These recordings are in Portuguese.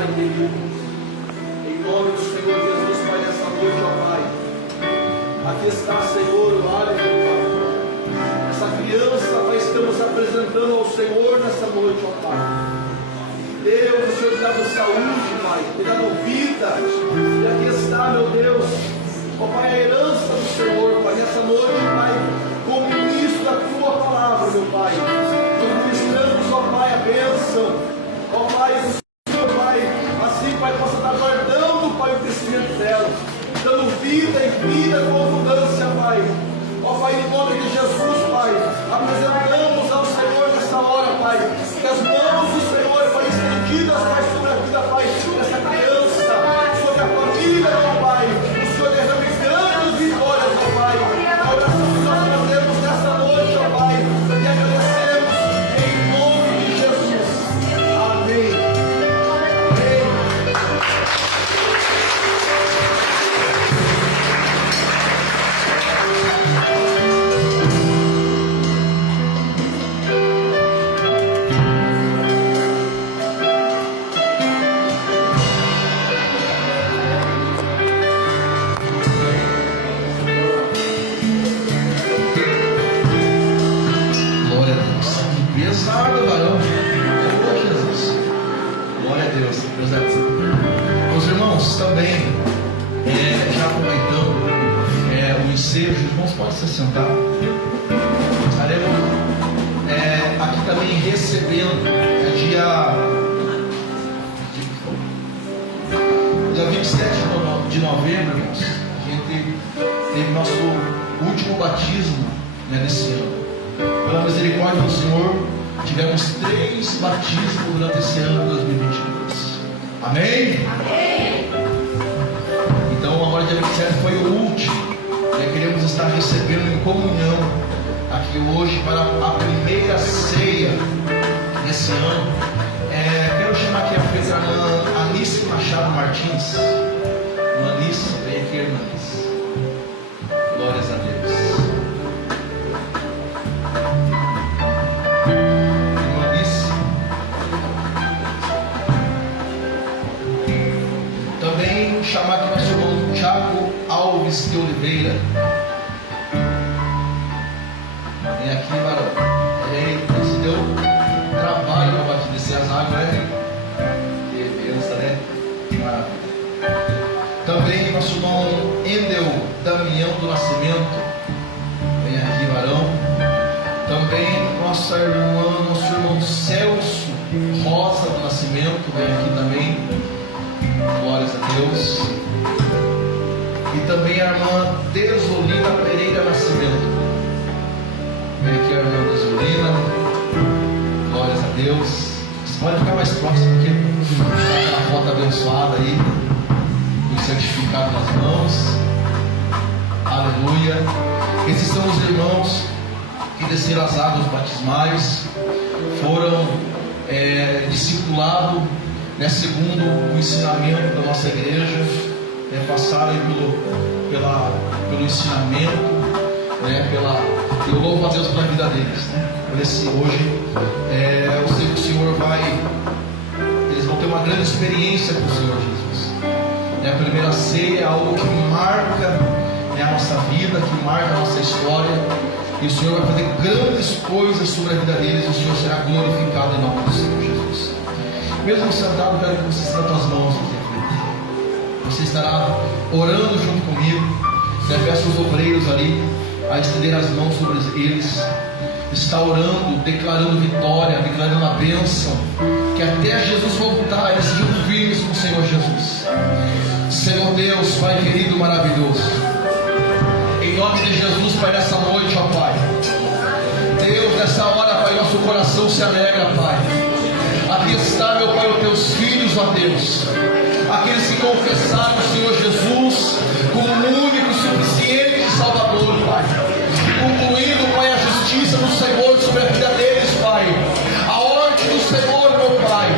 Pai querido. Em nome do Senhor Jesus, Pai, nessa noite, ó Pai. Aqui está, Senhor, o árbitro, Pai. Essa criança, Pai, estamos apresentando ao Senhor nessa noite, ó Pai. Deus, o Senhor te dá saúde, Pai, te dá vida. E aqui está, meu Deus, ó Pai, a herança do Senhor, Pai, nessa noite, Pai, como ministro da Tua palavra, meu Pai. Nós ministramos, ó Pai, a bênção, ó Pai, o Senhor, Pai, assim, Pai, possa estar guardando, Pai, o crescimento delas, dando vida e vida com abundância, Pai. Ó Pai, em nome de Jesus, Pai, apresentamos ao Senhor nessa hora, Pai, que as mãos do Senhor, Pai, estendidas, Pai, sobre a vida, Pai, dessa criança, sobre a família, ó Pai, o Senhor derrame grandes vitórias, ó Pai. A oração que nós fazemos nessa noite, ó Pai, e agradecemos em nome de Jesus. Amém. Pesado, varão. Oh, Jesus. Glória a Deus. Meus irmãos, também, já aproveitando o ensejo, os irmãos podem se sentar. Estaremos aqui também recebendo, dia 27 de novembro, irmãos. A gente teve nosso último batismo nesse ano. Pela misericórdia do Senhor, tivemos 3 batismos durante esse ano de 2022. Amém? Amém. Então agora dia 27 foi o último. Queremos estar recebendo em comunhão aqui hoje para a primeira ceia desse ano. Quero chamar aqui a feita Anice Machado Martins. Anice, vem aqui, irmã Anice. Glórias a Deus. Chamar aqui nosso irmão Thiago Alves de Oliveira. Vem aqui, varão. Isso deu trabalho para abastecer as águas, né? Que benção, né? Que maravilha. Também nosso irmão Endel Damião do Nascimento. Vem aqui, varão. Também nosso irmão Celso Rosa do Nascimento. Vem aqui também. Glórias a Deus. E também a irmã Desolina Pereira Nascimento. Vem aqui a irmã Desolina. Glórias a Deus. Você pode ficar mais próximo aqui. Aquela foto abençoada aí. O certificado nas mãos. Aleluia. Esses são os irmãos que desceram as águas batismais. Foram discipulados, segundo o ensinamento da nossa igreja, passaram pelo ensinamento, eu louvo a Deus pela vida deles, por esse hoje, eu sei que o Senhor eles vão ter uma grande experiência com o Senhor Jesus. A primeira ceia é algo que marca a nossa vida, que marca a nossa história, e o Senhor vai fazer grandes coisas sobre a vida deles, e o Senhor será glorificado em nome do Senhor Jesus. Mesmo sentado, quero que você estenda as mãos aqui. Você estará orando junto comigo. Peço aos obreiros ali a estender as mãos sobre eles. Está orando, declarando vitória, declarando a bênção. Que até Jesus voltar, eles sejam firmes com o Senhor Jesus. Senhor Deus, Pai querido, maravilhoso. Em nome de Jesus, Pai, nessa noite, ó Pai. Deus, nessa hora, Pai, nosso coração se alegra, Pai. Aqui está, meu Pai, os teus filhos, ó Deus, aqueles que confessaram o Senhor Jesus como o único e suficiente Salvador, Pai, concluindo, Pai, a justiça do Senhor sobre a vida deles, Pai, a ordem do Senhor, meu Pai.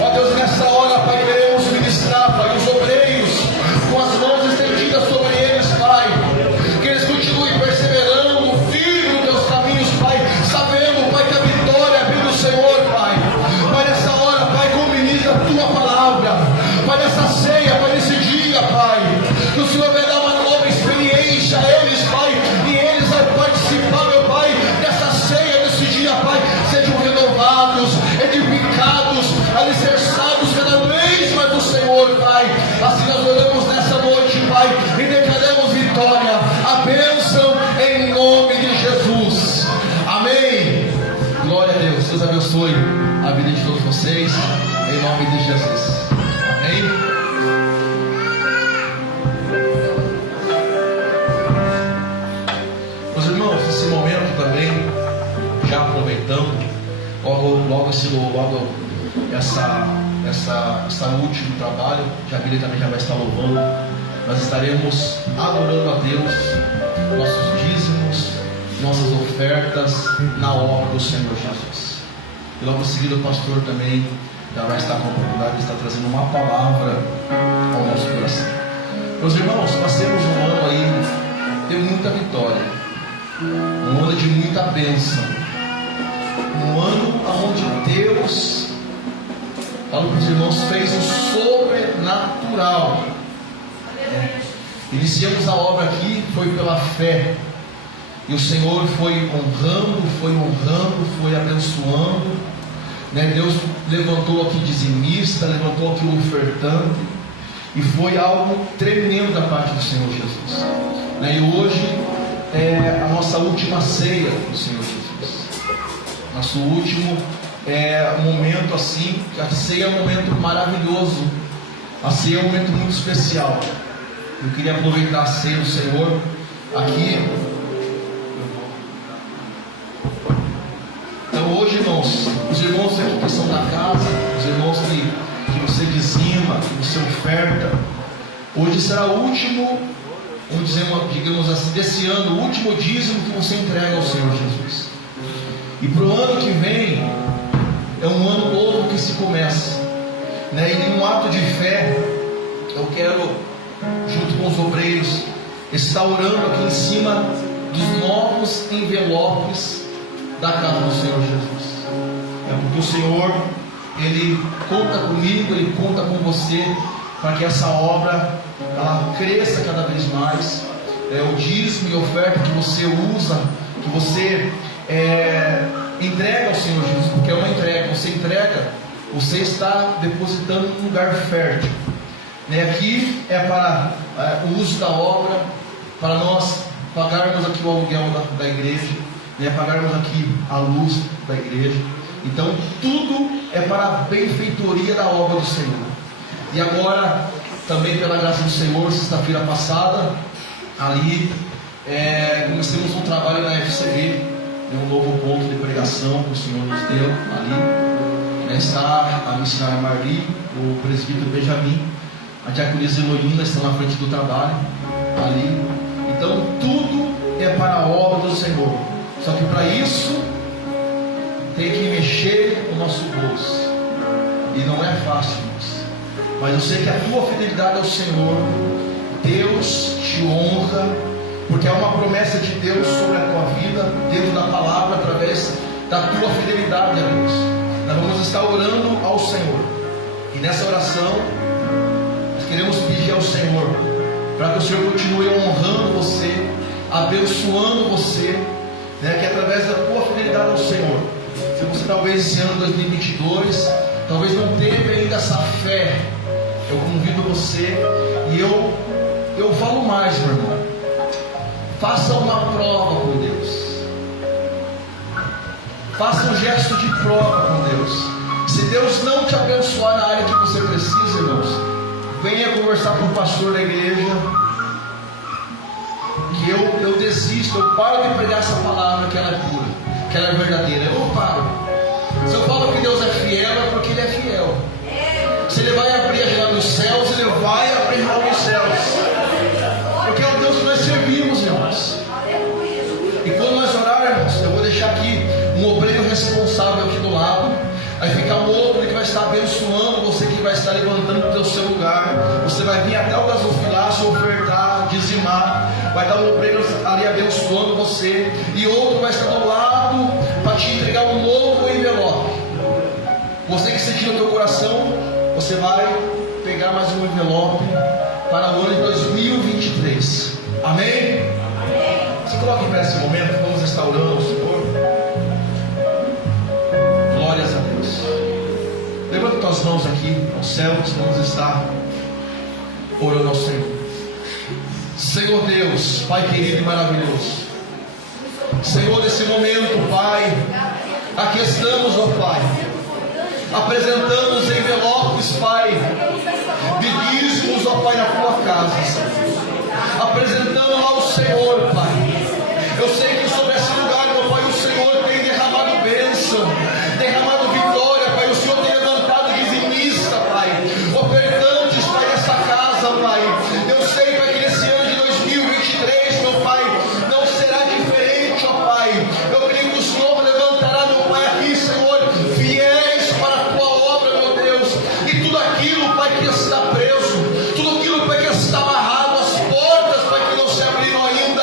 Ó Deus, nessa hora, Pai, queremos ministrar, Pai, os obreiros com as mãos estendidas sobre eles, Pai, que eles continuem perseverando, firme nos teus caminhos, Pai, sabendo, Pai, que a vitória vem do Senhor, Pai. Mas nessa hora, Pai, como ministra a tua palavra, abençoe a vida de todos vocês, em nome de Jesus. Amém? Meus irmãos, nesse momento também, já aproveitando, logo essa último trabalho, já Billy também já vai estar louvando. Nós estaremos adorando a Deus, nossos dízimos, nossas ofertas na obra do Senhor Jesus. E logo em seguida o pastor também já vai estar com a oportunidade de estar trazendo uma palavra ao nosso coração. Meus irmãos, passemos um ano aí de muita vitória, um ano de muita bênção, um ano onde Deus, falo para os irmãos, fez o sobrenatural. Iniciamos a obra aqui, foi pela fé, e o Senhor foi honrando, foi abençoando, né? Deus levantou aqui dizimista, levantou aqui o ofertante, e foi algo tremendo da parte do Senhor Jesus, né? E hoje é a nossa última ceia do Senhor Jesus, nosso último momento assim. A ceia é um momento maravilhoso, a ceia é um momento muito especial. Eu queria aproveitar a ceia do Senhor aqui. Então hoje, irmãos, os irmãos aqui que são da casa, os irmãos que você dizima, que você oferta, hoje será o último, digamos assim, desse ano, o último dízimo que você entrega ao Senhor Jesus. E para o ano que vem, é um ano novo que se começa, né? E em um ato de fé, eu quero, junto com os obreiros, estar orando aqui em cima dos novos envelopes da casa do Senhor Jesus. Porque o Senhor, Ele conta comigo, Ele conta com você, para que essa obra ela cresça cada vez mais. O dízimo e oferta que você usa, que você entrega ao Senhor Jesus, porque é uma entrega. Você entrega, você está depositando em um lugar fértil, né? Aqui é para o uso da obra, para nós pagarmos aqui o aluguel da igreja, né? Pagarmos aqui a luz da igreja. Então tudo é para a benfeitoria da obra do Senhor. E agora, também pela graça do Senhor, sexta-feira passada, ali começamos um trabalho na FCB, um novo ponto de pregação que o Senhor nos deu ali. Está a missionária Marli, o presbítero Benjamin, a diaconisa Heloína estão na frente do trabalho ali. Então tudo é para a obra do Senhor. Só que para isso tem que mexer o nosso bolso, e não é fácil, irmãos. Mas eu sei que a tua fidelidade ao Senhor, Deus te honra, porque é uma promessa de Deus sobre a tua vida, dentro da palavra, através da tua fidelidade a Deus. Nós vamos estar orando ao Senhor, e nessa oração nós queremos pedir ao Senhor para que o Senhor continue honrando você, abençoando você, né? Que através da tua fidelidade ao Senhor, se você talvez esse ano 2022 talvez não teve ainda essa fé, eu convido você, e eu falo mais, meu irmão, faça uma prova com Deus, faça um gesto de prova com Deus. Se Deus não te abençoar na área que você precisa, irmãos, venha conversar com o pastor da igreja, que eu desisto, eu paro de pregar essa palavra, que ela é pura, que ela é verdadeira. Eu paro. Se eu falo que Deus é fiel, é porque Ele é fiel. Se Ele vai abrir a janela dos céus, Ele vai abrir a janela dos céus, porque é o Deus que nós servimos, irmãos. E quando nós orarmos, eu vou deixar aqui um obreiro responsável aqui do lado. Vai ficar um outro que vai estar abençoando você, que vai estar levantando do seu lugar. Você vai vir até o gasofilaço, ofertar, dizimar. Vai estar um obreiro ali abençoando você, e outro vai estar do lado para te entregar um novo envelope. Você que sentiu no teu coração, você vai pegar mais um envelope para o ano de 2023. Amém? Amém. Se coloque em pé nesse momento, vamos estar orando ao Senhor. Glórias a Deus. Levanta tuas mãos aqui aos céus, vamos estar orando ao Senhor. Senhor Deus, Pai querido e maravilhoso, Senhor, nesse momento, Pai, Aqui estamos, ó Pai, apresentando os envelopes, Pai, de dízimos, ó Pai, na tua casa, apresentando ao Senhor, Pai. Eu sei que sobre esse lugar, meu Pai, o Senhor tem derramado bênção, derramado vitória, Pai. O Senhor tem levantado dizimista, Pai, ofertantes, Pai, nessa casa, Pai. Eu sei, Pai, que nesse ano de 2023, meu Pai, não será diferente, ó Pai. Eu creio que o Senhor levantará, meu Pai, aqui, Senhor, fiéis para a tua obra, meu Deus. E tudo aquilo, Pai, que está preso, tudo aquilo, Pai, que está amarrado, as portas, Pai, que não se abriram ainda,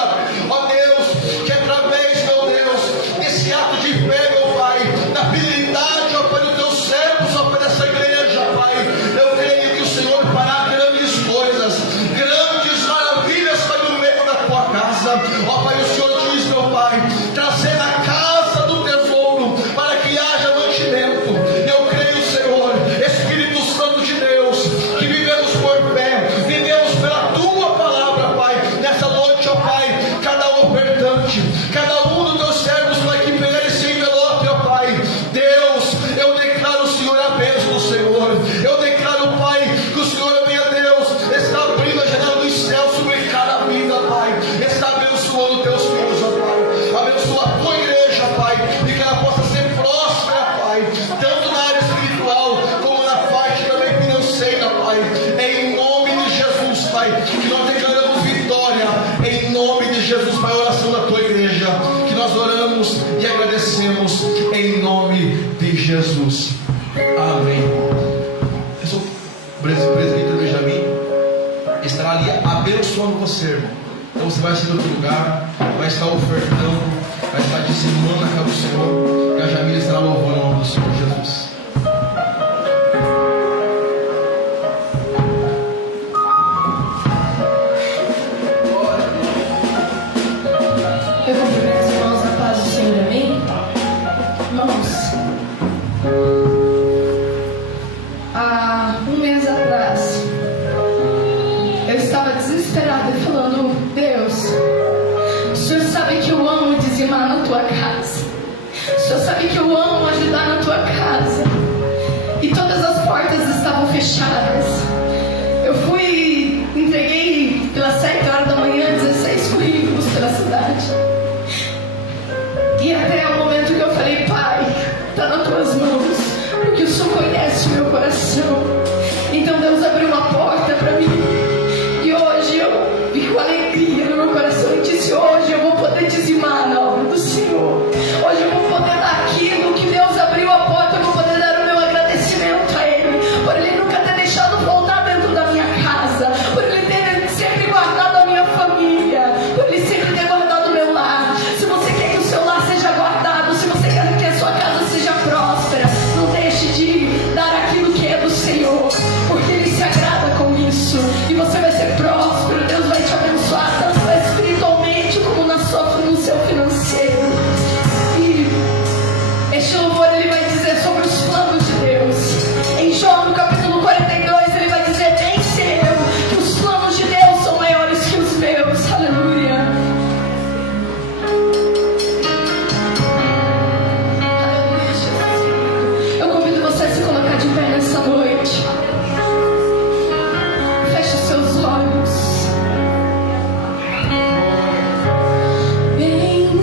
ó Deus, que através, meu Deus, desse ato de fé, meu Pai, da fidelidade, ó Pai, dos teus servos, ó Pai, dessa igreja, Pai, eu creio que o Senhor fará grandes coisas, grandes maravilhas, Pai, no meio da tua casa. Ó Pai, o Senhor diz, meu Pai, trazer na casa do tesouro para que haja mantimento. Eu creio, Senhor, Espírito Santo de Deus, que vivemos por fé, vivemos pela tua palavra, Pai. Nessa noite, ó Pai, cada ofertante, cada um dos teus servos, Pai, que pegar esse envelope, ó Pai, Deus, eu declaro, Senhor, a bênção do Senhor. Eu declaro, Pai, que o Senhor, meu Deus, está abrindo a janela dos céus sobre cada vida, Pai. Está abençoando teus filhos, ó Pai. Abençoa a tua igreja, Pai, e que ela possa ser próspera, Pai, tanto na área espiritual como na parte também financeira, Pai. Em nome de Jesus, Pai, que nós declaramos vitória. Em nome de Jesus, Pai, a oração da tua igreja, que nós oramos e agradecemos em nome de Jesus. Amém. Eu sou o presbítero Benjamin, estará ali abençoando você, irmão. Então você vai sair do outro lugar, vai estar ofertando, vai estar dizimando na casa do Senhor, e a Jamila estará louvando o nome do Senhor Jesus. Eu cumprimento os irmãos na paz do Senhor, amém? Irmãos, há um mês atrás, eu estava desesperada e falando: Deus, o Senhor sabe que eu amo dizimar na tua casa, o Senhor sabe que eu amo ajudar na tua casa, e todas as portas estavam fechadas. Eu fui, entreguei pelas 7 horas da manhã 16 currículos pela cidade. E até o momento que eu falei: Pai, está nas tuas mãos, porque o Senhor conhece o meu coração. Então Deus abriu uma porta para mim. E hoje eu vi com alegria no meu coração e disse: hoje eu vou poder dizimar na obra do Senhor. Hoje eu vou poder dar aquilo que Deus abriu a porta. Eu vou poder dar o meu agradecimento a Ele, por Ele nunca ter deixado voltar dentro da minha casa, por Ele ter sempre guardado a minha família, por Ele sempre ter guardado o meu lar. Se você quer que o seu lar seja guardado, se você quer que a sua casa seja próspera, não deixe de dar aquilo que é do Senhor, porque Ele se agrada com isso, e você vai ser próspero. Deus vai te abençoar tanto espiritualmente como no seu financeiro. E este louvor, ele vai dizer sobre os planos de Deus. Em João, no capítulo 42, ele vai dizer: bem sei eu que os planos de Deus são maiores que os meus. Aleluia. Aleluia, Jesus. Eu convido você a se colocar de pé nessa noite. Feche os seus olhos. Bem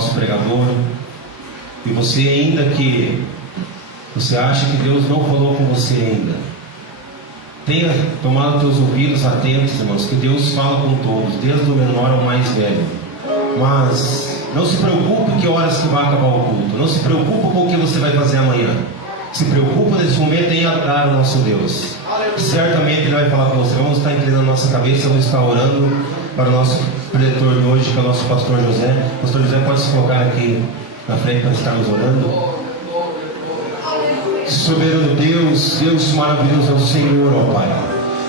nosso pregador. E você ainda que você acha que Deus não falou com você ainda, tenha tomado teus ouvidos atentos, irmãos, que Deus fala com todos, desde o menor ao mais velho. Mas não se preocupe que horas que vai acabar o culto. Não se preocupe com o que você vai fazer amanhã. Se preocupa nesse momento em adorar o nosso Deus. Certamente Ele vai falar com você. Vamos estar inclinando nossa cabeça, vamos estar orando para o nosso preletor de hoje, que é o nosso pastor José. Pastor José, pode se colocar aqui na frente para estarmos orando. Soberano Deus, Deus maravilhoso é o Senhor, ó Pai.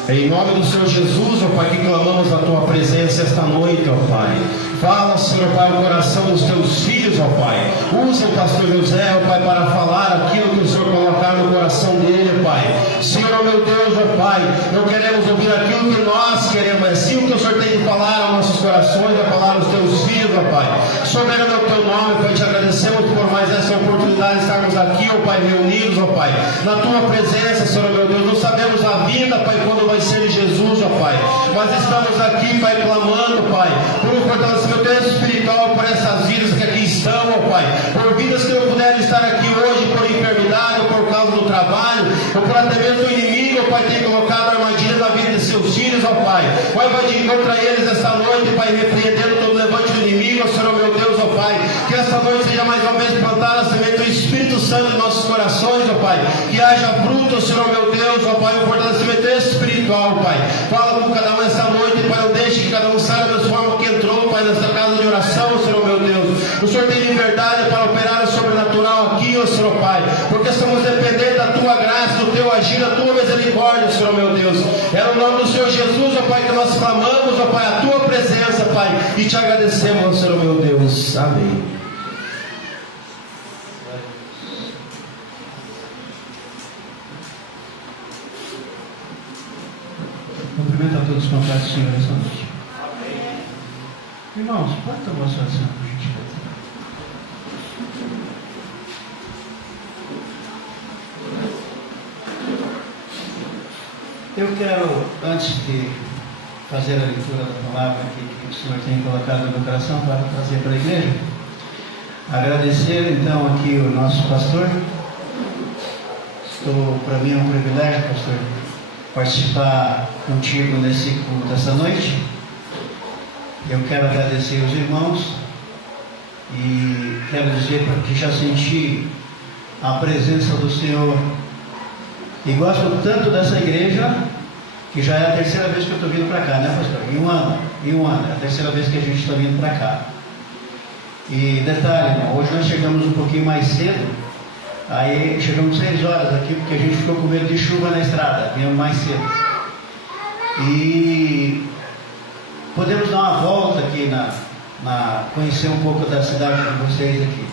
Em nome do Senhor Jesus, ó Pai, que clamamos a Tua presença esta noite, ó Pai. Fala, Senhor Pai, o coração dos Teus filhos, ó Pai. Usa o pastor José, ó Pai, para falar aquilo que o Senhor colocar no coração dele, ó Pai. Senhor, ó meu Deus, ó Pai, não queremos ouvir aquilo que nós queremos, mas sim o que o Senhor tem de falar aos nossos corações, a falar aos Teus filhos, ó Pai. Soberano é o Teu nome, Pai, te agradecemos por mais essa oportunidade de estarmos aqui, ó Pai, reunidos, ó Pai, na Tua presença, Senhor, meu Deus. Não sabemos a vida, Pai, quando vai ser de Jesus, ó Pai, mas estamos aqui, Pai, clamando, Pai, por um fortalecimento espiritual por essas vidas que aqui estão, ó Pai, por vidas que não puderam estar aqui hoje por enfermidade, ou por causa do trabalho, ou por até mesmo o inimigo, ó Pai, tem colocado armadilha na vida de seus filhos, ó Pai. Pai, vai de encontro a eles esta noite, Pai, repreendendo todo levante do inimigo, ó Senhor, meu Deus, ó Pai, que esta noite seja mais uma vez plantada a semente do Espírito Santo em nossos corações, ó Pai, que haja fruto, ó Senhor, meu Deus, ó Pai, um fortalecimento espiritual, Pai. Fala com cada um esta noite, Pai, não deixe que cada um saia da forma que entrou, Pai, nesta casa de oração, Senhor, meu Deus. O Senhor tem liberdade para operar o sobrenatural aqui, ó Senhor, Pai, porque estamos dependendo da Tua graça, do Teu agir, da Tua misericórdia, Senhor, meu Deus. É no nome do Senhor Jesus, ó Pai, que nós clamamos, ó Pai, a Tua presença, Pai, e te agradecemos, ó Senhor, meu Deus. Amém. Cumprimento a todos com a paz do Senhor esta noite. Irmãos, pode tomar sua ação, por gentileza. Eu quero, antes de fazer a leitura da palavra que o Senhor tem colocado no meu coração para trazer para a igreja, agradecer então aqui o nosso pastor. Para mim é um privilégio, pastor, participar contigo nesse culto dessa noite. Eu quero agradecer os irmãos e quero dizer que já senti a presença do Senhor e gosto tanto dessa igreja que já é a terceira vez que eu estou vindo para cá, né, pastor? Em um ano, é a terceira vez que a gente está vindo para cá. E detalhe, irmão, hoje nós chegamos um pouquinho mais cedo, aí chegamos 6 horas aqui porque a gente ficou com medo de chuva na estrada, viemos mais cedo. E podemos dar uma volta aqui conhecer um pouco da cidade de vocês aqui.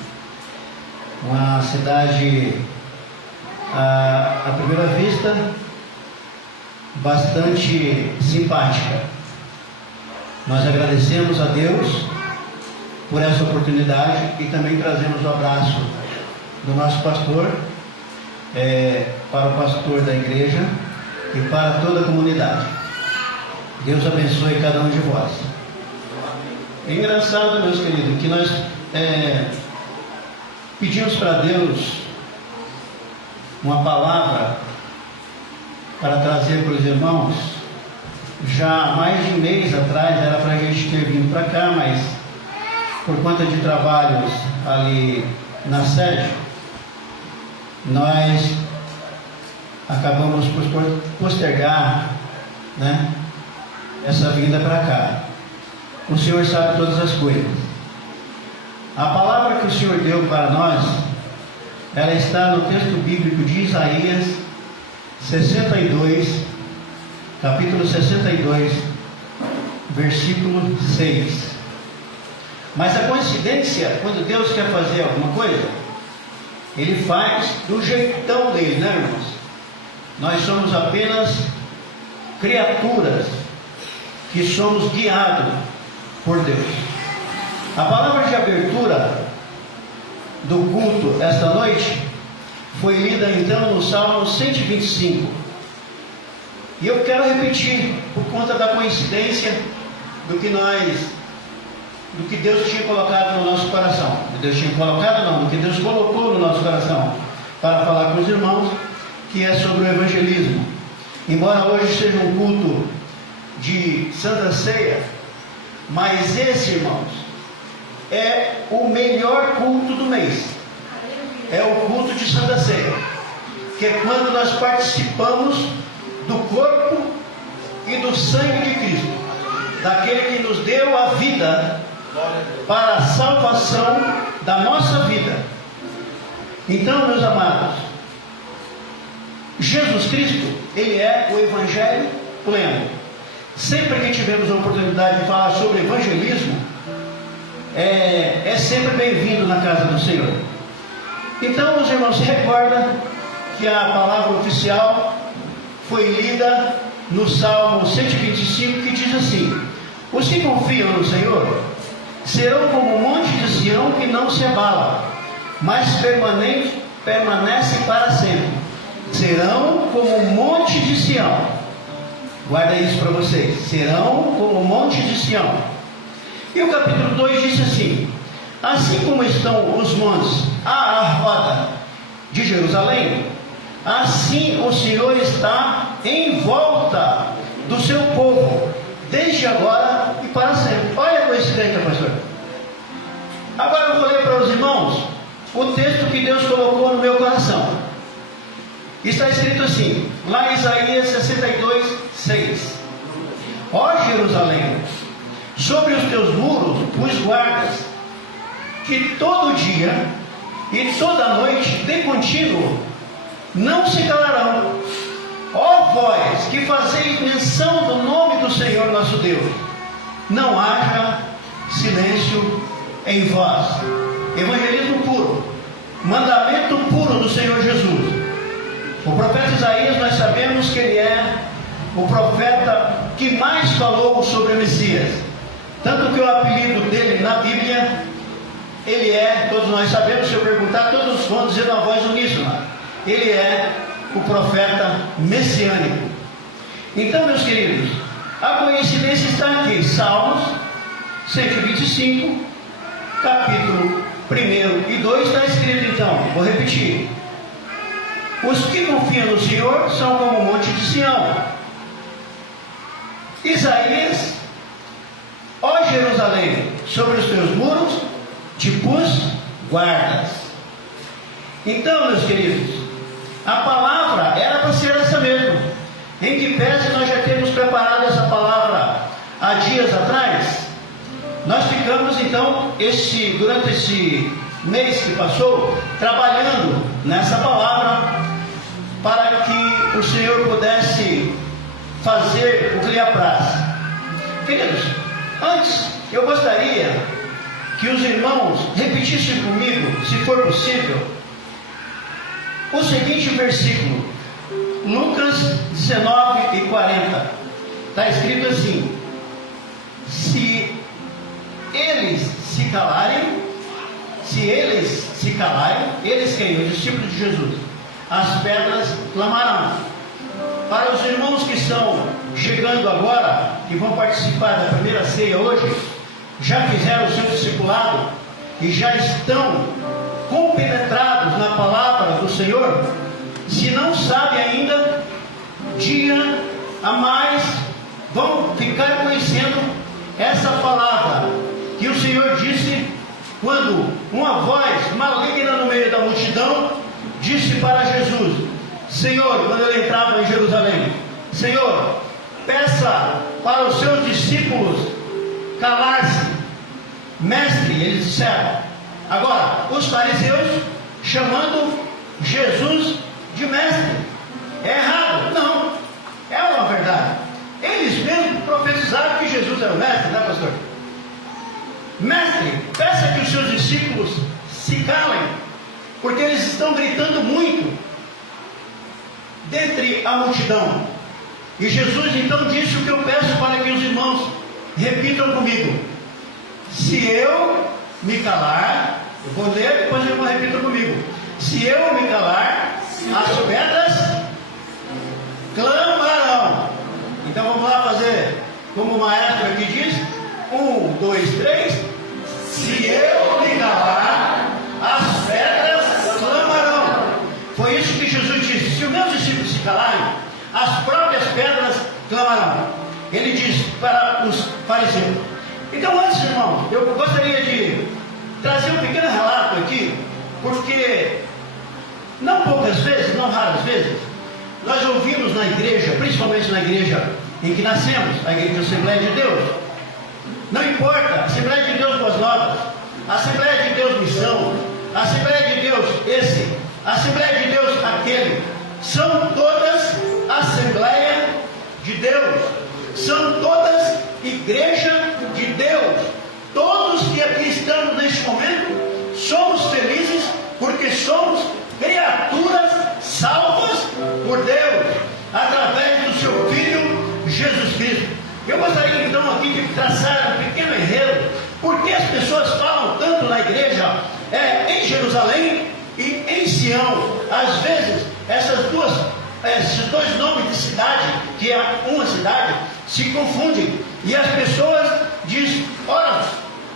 Uma cidade, à primeira vista, bastante simpática. Nós agradecemos a Deus por essa oportunidade e também trazemos o abraço do nosso pastor para o pastor da igreja e para toda a comunidade. Deus abençoe cada um de vós. É engraçado, meus queridos, que nós pedimos para Deus uma palavra para trazer para os irmãos. Já há mais de um mês atrás era para a gente ter vindo para cá, mas por conta de trabalhos ali na sede, nós acabamos por postergar, né, essa vinda para cá. O Senhor sabe todas as coisas. A palavra que o Senhor deu para nós, ela está no texto bíblico de Isaías 62, capítulo 62, versículo 6. Mas a coincidência, quando Deus quer fazer alguma coisa, Ele faz do jeitão dele, né, irmãos? Nós somos apenas criaturas que somos guiados por Deus. A palavra de abertura do culto esta noite foi lida então no Salmo 125. E eu quero repetir, por conta da coincidência do que nós do que Deus tinha colocado no nosso coração. Deus tinha colocado não, do que Deus colocou no nosso coração para falar com os irmãos, que é sobre o evangelismo. Embora hoje seja um culto de Santa Ceia, mas esse, irmãos, é o melhor culto do mês. É o culto de Santa Ceia, que é quando nós participamos do corpo e do sangue de Cristo, daquele que nos deu a vida para a salvação da nossa vida. Então, meus amados, Jesus Cristo, Ele é o Evangelho pleno. Sempre que tivermos a oportunidade de falar sobre evangelismo, é sempre bem-vindo na casa do Senhor. Então, os irmãos se recordam que a palavra oficial foi lida no Salmo 125, que diz assim: os que confiam no Senhor serão como o monte de Sião que não se abala, mas permanece para sempre. Serão como o monte de Sião. Guarda isso para vocês. Serão como o monte de Sião. E o capítulo 2 diz assim: assim como estão os montes à roda de Jerusalém, assim o Senhor está em volta do seu povo, desde agora e para sempre. Olha a coincidência, pastor. Agora eu vou ler para os irmãos o texto que Deus colocou no meu coração. Está escrito assim, lá em Isaías 62, 6: ó Jerusalém, sobre os teus muros pus guardas, que todo dia e toda noite, de contínuo, não se calarão. Ó vós que fazeis menção do nome do Senhor nosso Deus, não haja silêncio em vós. Evangelismo puro, mandamento puro do Senhor Jesus. O profeta Isaías, nós sabemos que ele é o profeta que mais falou sobre o Messias. Tanto que o apelido dele na Bíblia, ele é, todos nós sabemos, se eu perguntar, todos vão dizer na voz uníssona, ele é o profeta messiânico. Então, meus queridos, a coincidência está aqui, Salmos 125, capítulo 1 e 2, está escrito então, vou repetir: os que confiam no Senhor são como o monte de Sião. Isaías: ó Jerusalém, sobre os teus muros te pus guardas. Então, meus queridos, a palavra era para ser essa mesmo. Em que pese nós já temos preparado essa palavra há dias atrás, nós ficamos então durante esse mês que passou trabalhando nessa palavra para que o Senhor pudesse fazer o que lhe apraz. Queridos, antes eu gostaria que os irmãos repetissem comigo, se for possível, o seguinte versículo, Lucas 19 e 40. Está escrito assim: se eles se calarem, eles quem? Os discípulos de Jesus, as pedras clamarão. Para os irmãos que estão chegando agora, que vão participar da primeira ceia hoje, já fizeram o seu discipulado e já estão compenetrados na palavra do Senhor, se não sabem ainda, dia a mais vão ficar conhecendo essa palavra que o Senhor disse quando uma voz maligna no meio da multidão disse para Jesus, Senhor, quando ele entrava em Jerusalém, Senhor, peça para os seus discípulos calar-se. Mestre, eles disseram. Agora, os fariseus chamando Jesus de mestre. É errado? Não. É uma verdade. Eles mesmos profetizaram que Jesus era o mestre, né, pastor? Mestre, peça que os seus discípulos se calem, porque eles estão gritando muito dentre a multidão. E Jesus então disse o que eu peço para que os irmãos repitam comigo. Se eu me calar, eu vou ler, depois os irmãos repitam comigo. Se eu me calar, as pedras clamarão. Então vamos lá fazer como o maestro aqui diz: 1, 2, 3, se eu me calar, as pedras clamarão. Foi isso que Jesus disse: se os meus discípulos se calarem, as próprias pedras clamarão. Ele disse para os fariseus. Então, antes, irmão, eu gostaria de trazer um pequeno relato aqui, porque não poucas vezes, não raras vezes, nós ouvimos na igreja, principalmente na igreja em que nascemos, a igreja Assembleia de Deus, não importa, Assembleia de Deus Boas Novas, Assembleia de Deus Missão, Assembleia de Deus esse, Assembleia de Deus aquele, são todas Assembleia de Deus, são todas Igreja de Deus. Todos que aqui estamos neste momento somos felizes porque somos criaturas salvas por Deus através do seu Filho Jesus Cristo. Eu gostaria então aqui de traçar um pequeno enredo, porque as pessoas falam tanto na igreja em Jerusalém e em Sião. Às vezes esses dois nomes de cidade, que é uma cidade, se confundem e as pessoas dizem, ora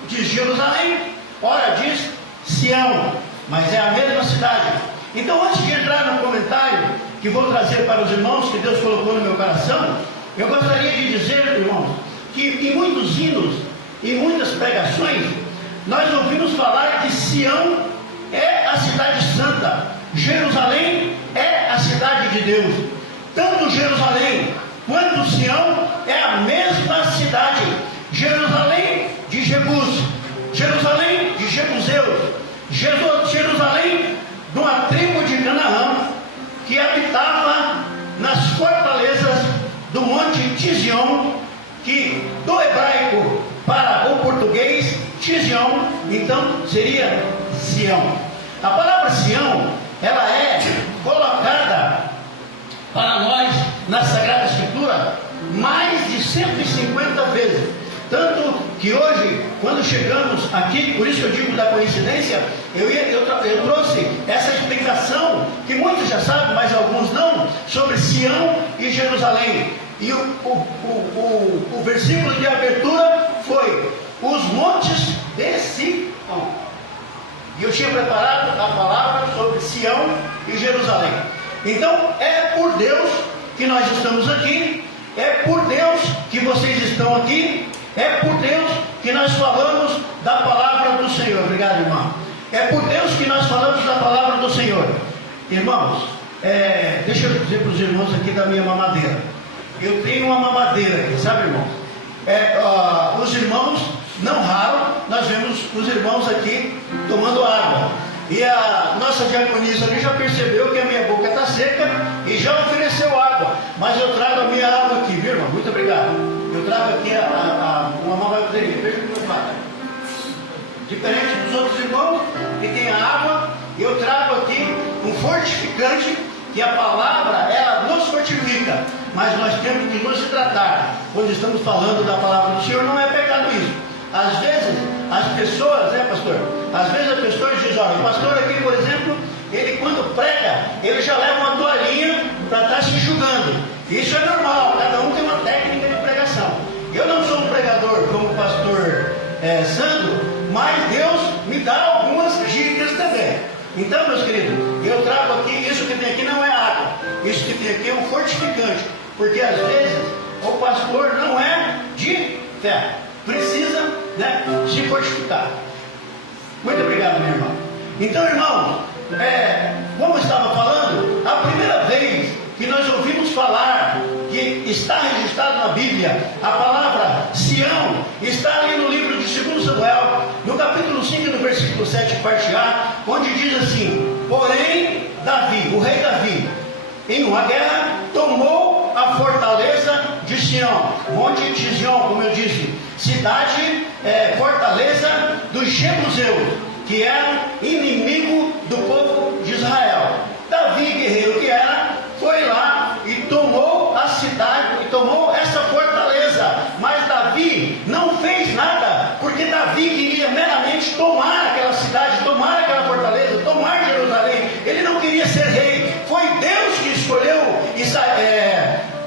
diz Jerusalém, ora diz Sião, mas é a mesma cidade. Então, antes de entrar no comentário que vou trazer para os irmãos, que Deus colocou no meu coração, eu gostaria de dizer, irmãos, que em muitos hinos, em muitas pregações, nós ouvimos falar que Sião é a cidade santa, Jerusalém é a cidade de Deus. Tanto Jerusalém quanto Sião é a mesma cidade. Jerusalém de Jebus, Jerusalém de Jebuseus, Jerusalém de uma tribo de Canaã que habitava nas fortalezas do monte Tizion, que do hebraico para o português, Tizion, então seria Sião. A palavra Sião, ela é colocada para nós na Sagrada Escritura mais de 150 vezes. Tanto que hoje, quando chegamos aqui, por isso que eu digo da coincidência, eu trouxe essa explicação, que muitos já sabem, mas alguns não, sobre Sião e Jerusalém. E o versículo de abertura foi: os montes de Sião. E eu tinha preparado a palavra sobre Sião e Jerusalém. Então, é por Deus que nós estamos aqui, é por Deus que vocês estão aqui, é por Deus que nós falamos da palavra do Senhor. Obrigado, irmão. É por Deus que nós falamos da palavra do Senhor. Irmãos, deixa eu dizer para os irmãos aqui da minha mamadeira. Eu tenho uma mamadeira aqui, sabe, irmão? Os irmãos, não raro, nós vemos os irmãos aqui tomando água. E a nossa diaconisa ali já percebeu que a minha boca está seca e já ofereceu água. Mas eu trago a minha água aqui, viu, irmão? Muito obrigado. Eu trago aqui uma mamadeira. Veja o que eu faço. Diferente dos outros irmãos que tem a água, eu trago aqui um fortificante, que a palavra, ela nos fortifica. Mas nós temos que nos hidratar. Quando estamos falando da palavra do Senhor, não é pecado isso. Às vezes, as pessoas, pastor? Às vezes as pessoas dizem, olha, o pastor aqui, por exemplo, ele quando prega, ele já leva uma toalhinha para estar se enxugando. Isso é normal, cada um tem uma técnica de pregação. Eu não sou um pregador como o pastor Sandro, mas Deus me dá algumas dicas também. Então, meus queridos, eu trago aqui, isso que tem aqui não é água, isso que tem aqui é um fortificante, porque às vezes o pastor não é de fé, precisa se fortificar. Muito obrigado, meu irmão. Então, irmãos, como eu estava falando, a primeira vez que nós ouvimos falar, que está registrado na Bíblia, a palavra Sião, está ali no livro de 2 Samuel, no capítulo 5, no versículo 7, parte A, onde diz assim: porém, Davi, o rei Davi, em uma guerra, tomou a fortaleza de Sião, monte Tizion, como eu disse, cidade, fortaleza dos Jebuseus, que era inimigo do povo de Israel. Davi, guerreiro que era, foi lá e tomou a cidade, e tomou essa fortaleza. Mas Davi não fez nada, porque Davi queria meramente tomar aquela cidade, tomar aquela fortaleza, tomar Jerusalém. Ele não queria ser rei. Foi Deus que escolheu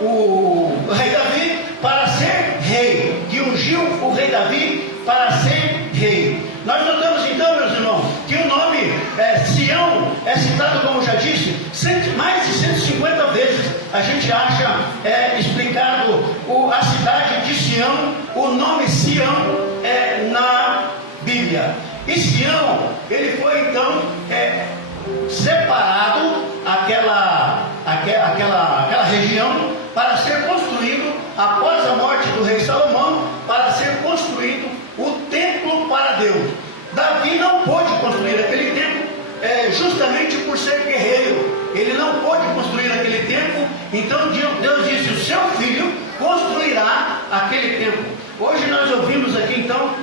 o rei Davi para ser rei, que ungiu o rei Davi para ser rei. é citado, como já disse, mais de 150 vezes. A gente acha explicado a cidade de Sião, o nome Sião na Bíblia. E Sião, ele foi então separado aquela região para ser construído, após a morte do rei Salomão, para ser construído o templo para Deus. Davi não pôde construir aquele templo, justamente por ser guerreiro. Ele não pôde construir aquele templo, então Deus disse: o seu filho construirá aquele templo. Hoje nós ouvimos aqui então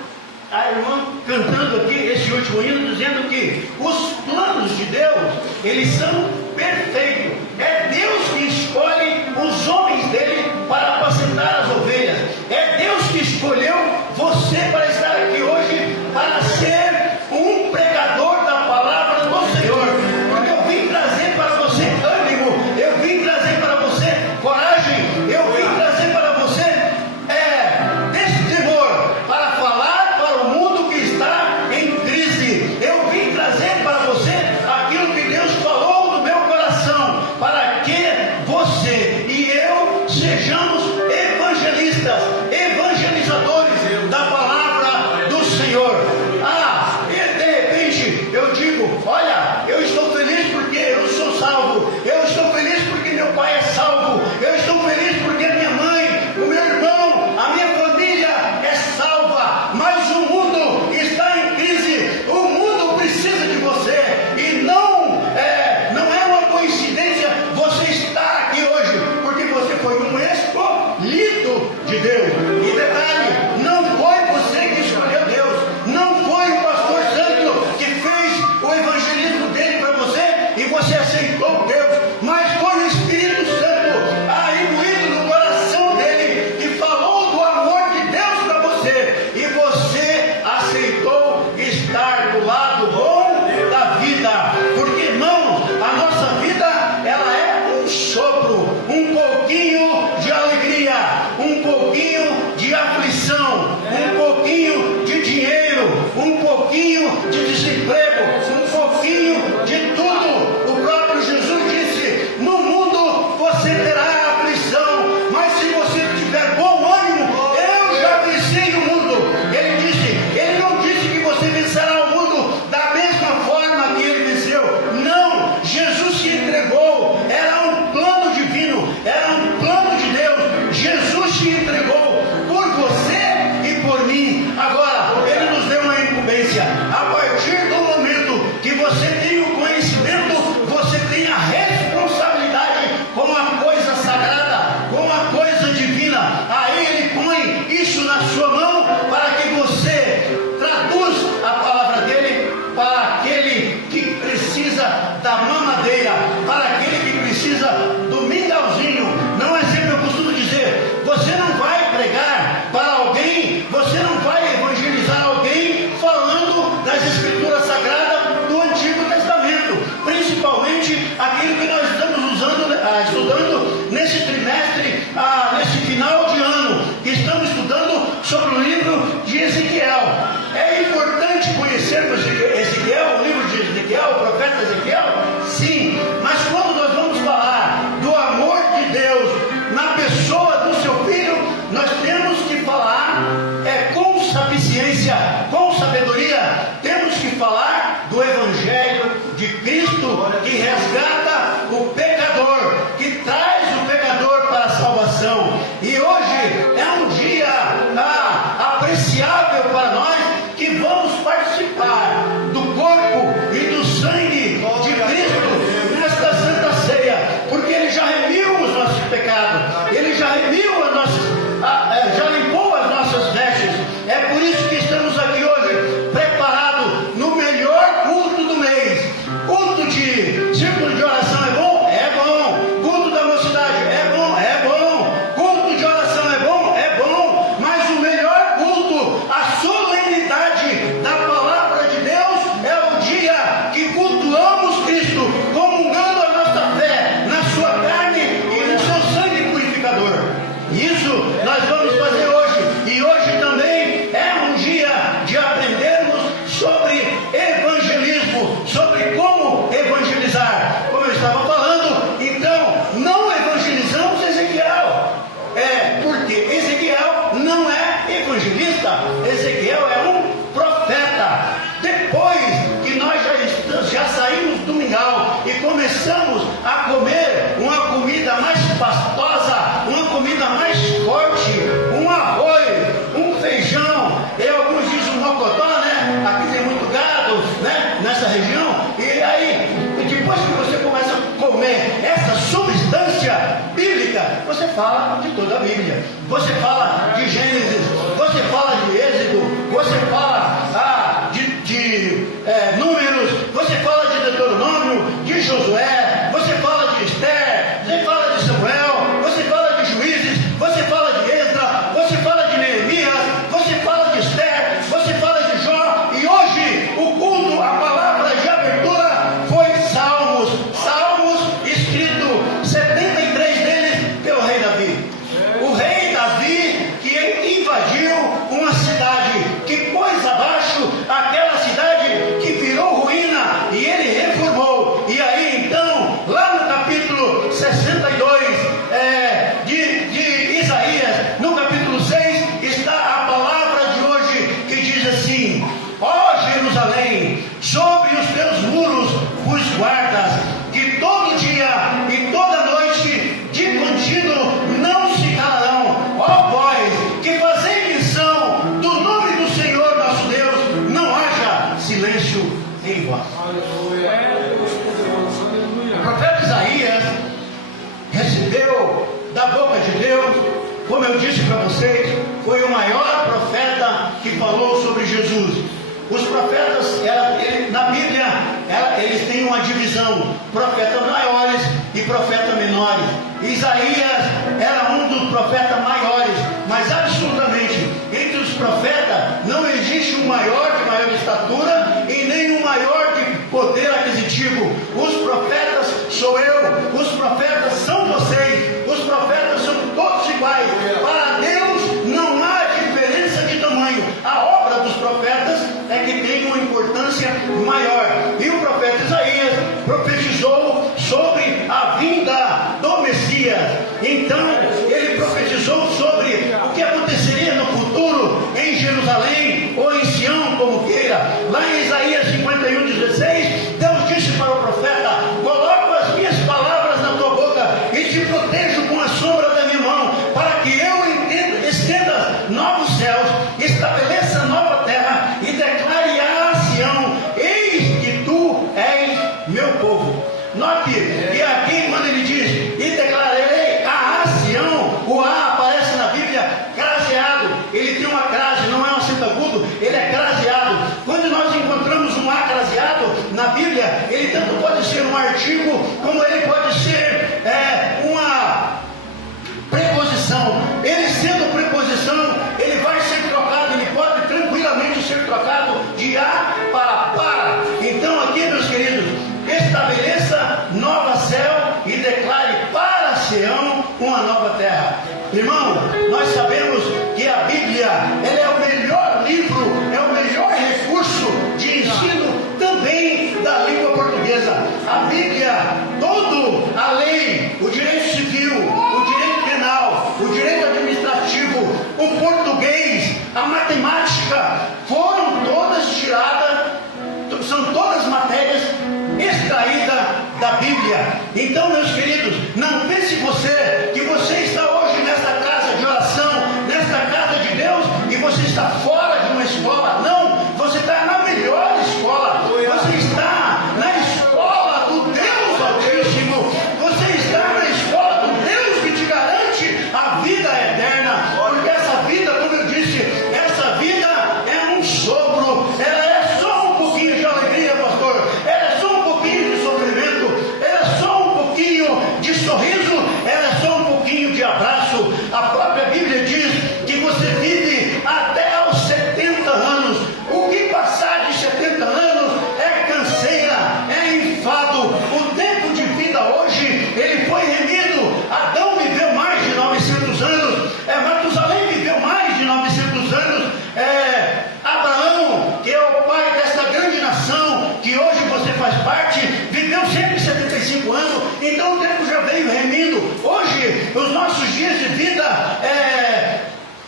a irmã cantando aqui esse último hino, dizendo que os planos de Deus, eles são perfeitos. É Deus que escolhe os homens dele para apacentar as ovelhas. É Deus que escolheu você para estar aqui hoje, para ser um pregador da palavra do Senhor. Porque eu vim trazer para você ânimo, eu vim trazer para você coragem, eu vim trazer para você destemor, para falar para o mundo que está em crise. Eu vim trazer para você aquilo que Deus falou no meu coração, para que você e eu sejamos evangelistas, evangelizadores da palavra do Senhor. E de repente eu digo: olha, eu estou feliz porque eu sou salvo, eu estou feliz porque meu pai é salvo, eu estou feliz porque minha mãe, o meu irmão, a minha família é salva. Mas o mundo está em crise, o mundo precisa de você, e não é uma coincidência você estar aqui hoje, porque você foi um escolhido de Deus. E detalhe, não foi você que escolheu Deus, não foi o pastor Santo que fez o evangelismo dele para você e você aceitou Deus, mas foi o Espírito Santo imbuído no coração dele, que falou do amor de Deus para você, e você aceitou estar do lado bom da vida. Porque, irmão, a nossa vida, ela é um sopro, um pouquinho de alegria, um pouquinho de aflição, um pouquinho de dinheiro, um pouquinho de desemprego, um pouquinho de tudo. O próprio Jesus disse: no mundo você terá aflição, mas se você tiver bom ânimo, eu já venci o mundo. Ele não disse que você vencerá o mundo da mesma forma que ele venceu. Não, Jesus se entregou, era um plano divino, era um plano de Deus. Jesus se entregou por você e por mim. Agora, ele nos deu uma incumbência. A partir do momento que você tem o conhecimento, você tem a responsabilidade com a coisa sagrada, com a coisa divina. Aí ele põe isso na sua mão para que você traduz a palavra dele para aquele que precisa da mamadeira, para aquele que precisa do mingauzinho. Não é sempre eu costumo dizer: você não vai pregar para alguém, você não vai evangelizar alguém falando das escrituras sagradas do Antigo Testamento, principalmente aquilo que nós estamos estudando nesse trimestre, nesse final de ano, que estamos estudando sobre o livro de Ezequiel. É importante conhecermos Ezequiel, o livro de Ezequiel, o profeta Ezequiel? Sim, mas quando nós vamos falar do amor de Deus na pessoa do seu filho, nós temos que falar com sapiência, com sabedoria. Temos que falar do Evangelho de Cristo, que resgata o pecador, que traz o pecador para a salvação. E hoje é um dia apreciável para nós, que vamos participar do corpo e do sangue de Cristo nesta Santa Ceia, porque Ele já remiu os nossos pecados, Ele já remiu já limpou as nossas vestes. É por isso que estamos aqui hoje, preparados no melhor culto do mês. Culto de círculo de oração é bom? começamos a comer uma comida mais pastosa, uma comida mais forte, um arroz, um feijão, e alguns dizem um mocotó, né? Aqui tem muito gado, né? Nessa região, e aí, depois que você começa a comer essa substância bíblica, você fala de toda a Bíblia, você fala de Gênesis, você fala de Êxodo, você fala de Números, você fala de Deuteronômio, de Josué, você fala de Esther, você fala de Samuel, você fala de Juízes, você fala de Esdras, você fala de Neemias, você fala de Esther, você fala de Jó, e hoje o culto, a palavra de abertura foi Salmos, escrito 73 deles pelo rei Davi. O rei Davi que invadiu uma cidade, que pôs abaixo aquela cidade que virou ruína, e ele reformou. E aí então, lá no capítulo 62 de Isaías, no capítulo 6, está a palavra de hoje, que diz assim: ó Jerusalém, sobre os teus muros os guardas, que todo dia e toda noite de contínuo não se calarão. Ó vós, que fazeis menção do nome do Senhor nosso Deus, não haja silêncio em vós. O profeta Isaías recebeu da boca de Deus, como eu disse para vocês, foi o maior profeta que falou sobre Jesus. Os profetas, na Bíblia, eles têm uma divisão: profetas maiores e profetas menores. Isaías era um dos profetas maiores, mas absolutamente, entre os profetas, não existe um maior de maior estatura e nem um maior de poder aquisitivo. Os profetas sou eu, os profetas são vocês, os profetas são todos iguais. Para Deus não há diferença de tamanho. A obra dos profetas é que tem uma importância maior. E o profeta Isaías profetizou sobre a vinda do Messias. Então ele profetizou sobre o que aconteceria no futuro em Jerusalém ou em Sião, como queira. Lá em Isaías 51:16, Deus disse para o profeta: coloco as minhas palavras na tua boca e te protejo com a sombra da minha mão, para que eu estenda novos céus, estabeleça nova terra e declare a Sião: eis que tu és meu povo. Note que aqui, quando ele diz e declararei a Sião, o A aparece na Bíblia craseado. Ele tem uma crase, não é um acento agudo, ele é craseado. Quando nós encontramos um A craseado na Bíblia, ele tanto pode ser um artigo, como ele pode ser uma preposição. Ele sendo preposição, ele vai ser trocado, ele pode tranquilamente ser trocado de A para. Então aqui, meus queridos, estabeleça nova céu e declare para Sião uma nova terra. Irmão, nós sabemos que a Bíblia, ela é o melhor livro, é o melhor recurso de ensino também da língua portuguesa. A Bíblia, toda a lei, o direito civil, o direito penal, o direito administrativo, o português, a matemática, foram todas tiradas, são todas matérias extraídas da Bíblia. Então, meus queridos, não pense você que você está hoje nesta casa de oração, nesta casa de Deus, e você está fora de uma escola. Não, você está na melhor escola. Você está na escola do Deus Altíssimo. Você está na escola do Deus que te garante a vida eterna. Porque essa vida, como eu disse, essa vida é um sopro. Ela é só um pouquinho de alegria, pastor. Ela é só um pouquinho de sofrimento. Ela é só um pouquinho de sorriso. Ela é só um pouquinho de abraço. A própria Bíblia diz que você vive até aos 70 anos. O que passar de 70 anos é canseira, é enfado. O tempo de vida hoje, ele foi remido. Adão viveu mais de 900 anos. Matusalém viveu mais de 900 anos. Abraão, que é o pai desta grande nação, que hoje você faz parte, viveu 175 anos. Então o tempo já veio remindo. Hoje, os nossos dias de vida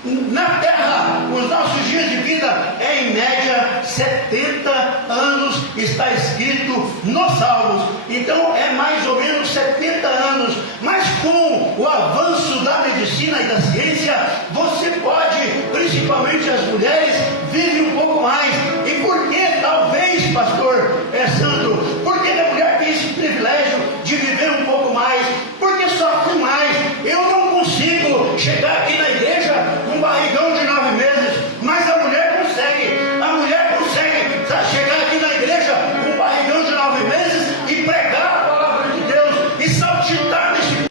na terra, os nossos dias de vida em média 70 anos está escrito nos Salmos. Então é mais ou menos 70 anos, mas com o avanço da medicina e da ciência, você pode, principalmente as mulheres, vivem um pouco mais. E por que talvez, pastor Sandro, por que a mulher tem esse privilégio de viver um pouco mais? Porque sofre mais. Eu não consigo chegar aqui na igreja com um barrigão de 9 meses, mas a mulher consegue. A mulher consegue chegar aqui na igreja com um barrigão de 9 meses e pregar a palavra de Deus e saltitar nesse mundo.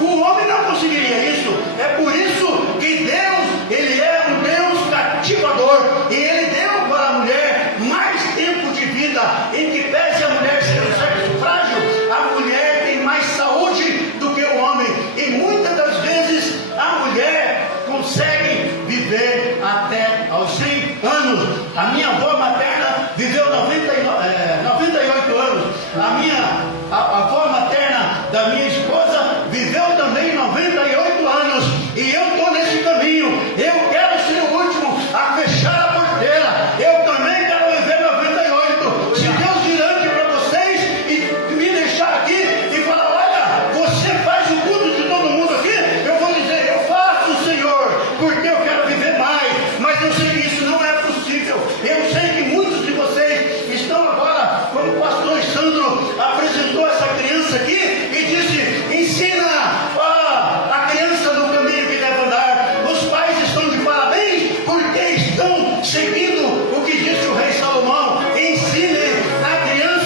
O homem não conseguiria isso. É por isso que Deus, Ele é um Deus cativador, e Ele deu para a mulher mais tempo de vida, em que pese a mulher ser um sexo frágil, a mulher tem mais saúde do que o homem, e muitas das vezes a mulher consegue viver até aos 100 anos. A minha avó materna viveu 98 anos. A avó materna da minha esposa viveu também 98 anos. E eu estou nesse caminho. Eu quero ser o último a fechar a porteira. Eu também quero viver 98. Se Deus virante para vocês e me deixar aqui e falar, olha, você faz o culto de todo mundo aqui, eu vou dizer, eu faço, Senhor, porque eu quero viver mais. Mas eu sei que isso não é possível. Eu sei que muitos de vocês estão agora, como o pastor Sandro apresentou essa criança aqui e disse, ensina a criança no caminho que deve andar. Os pais estão de parabéns porque estão seguindo o que disse o rei Salomão. Ensinem a criança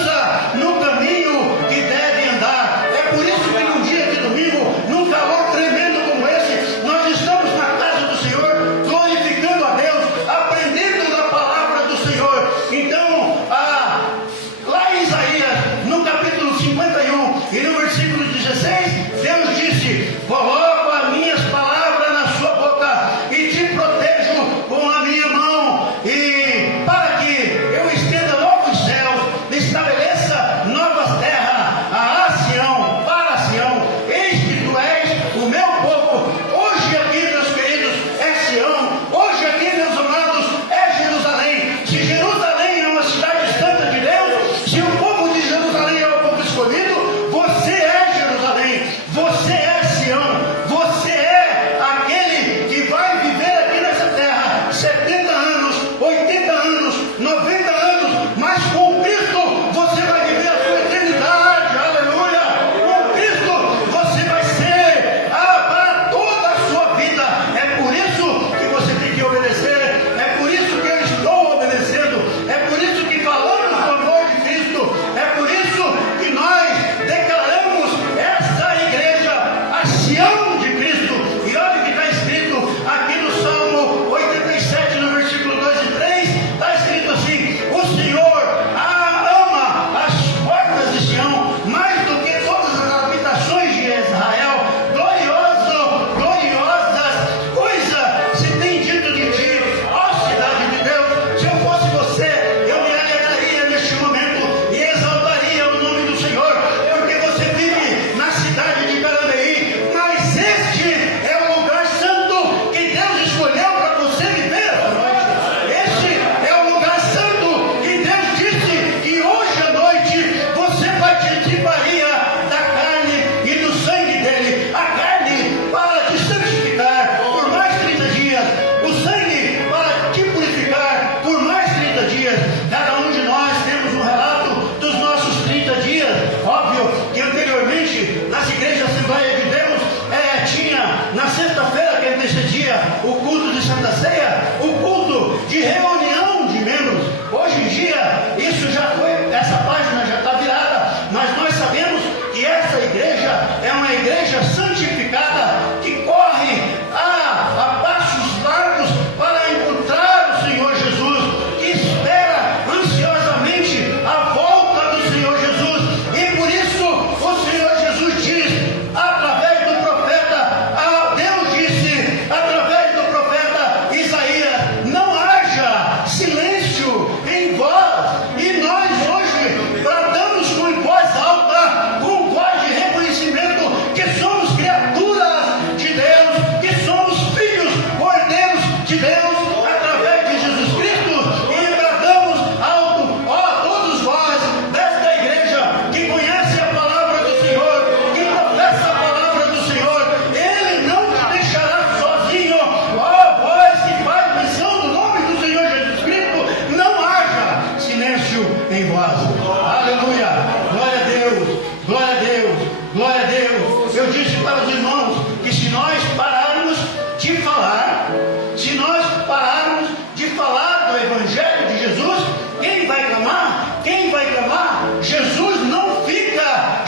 Aleluia. Glória a Deus. Glória a Deus. Glória a Deus. Eu disse para os irmãos que se nós pararmos de falar, se nós pararmos de falar do Evangelho de Jesus, quem vai clamar? Quem vai clamar? Jesus não fica,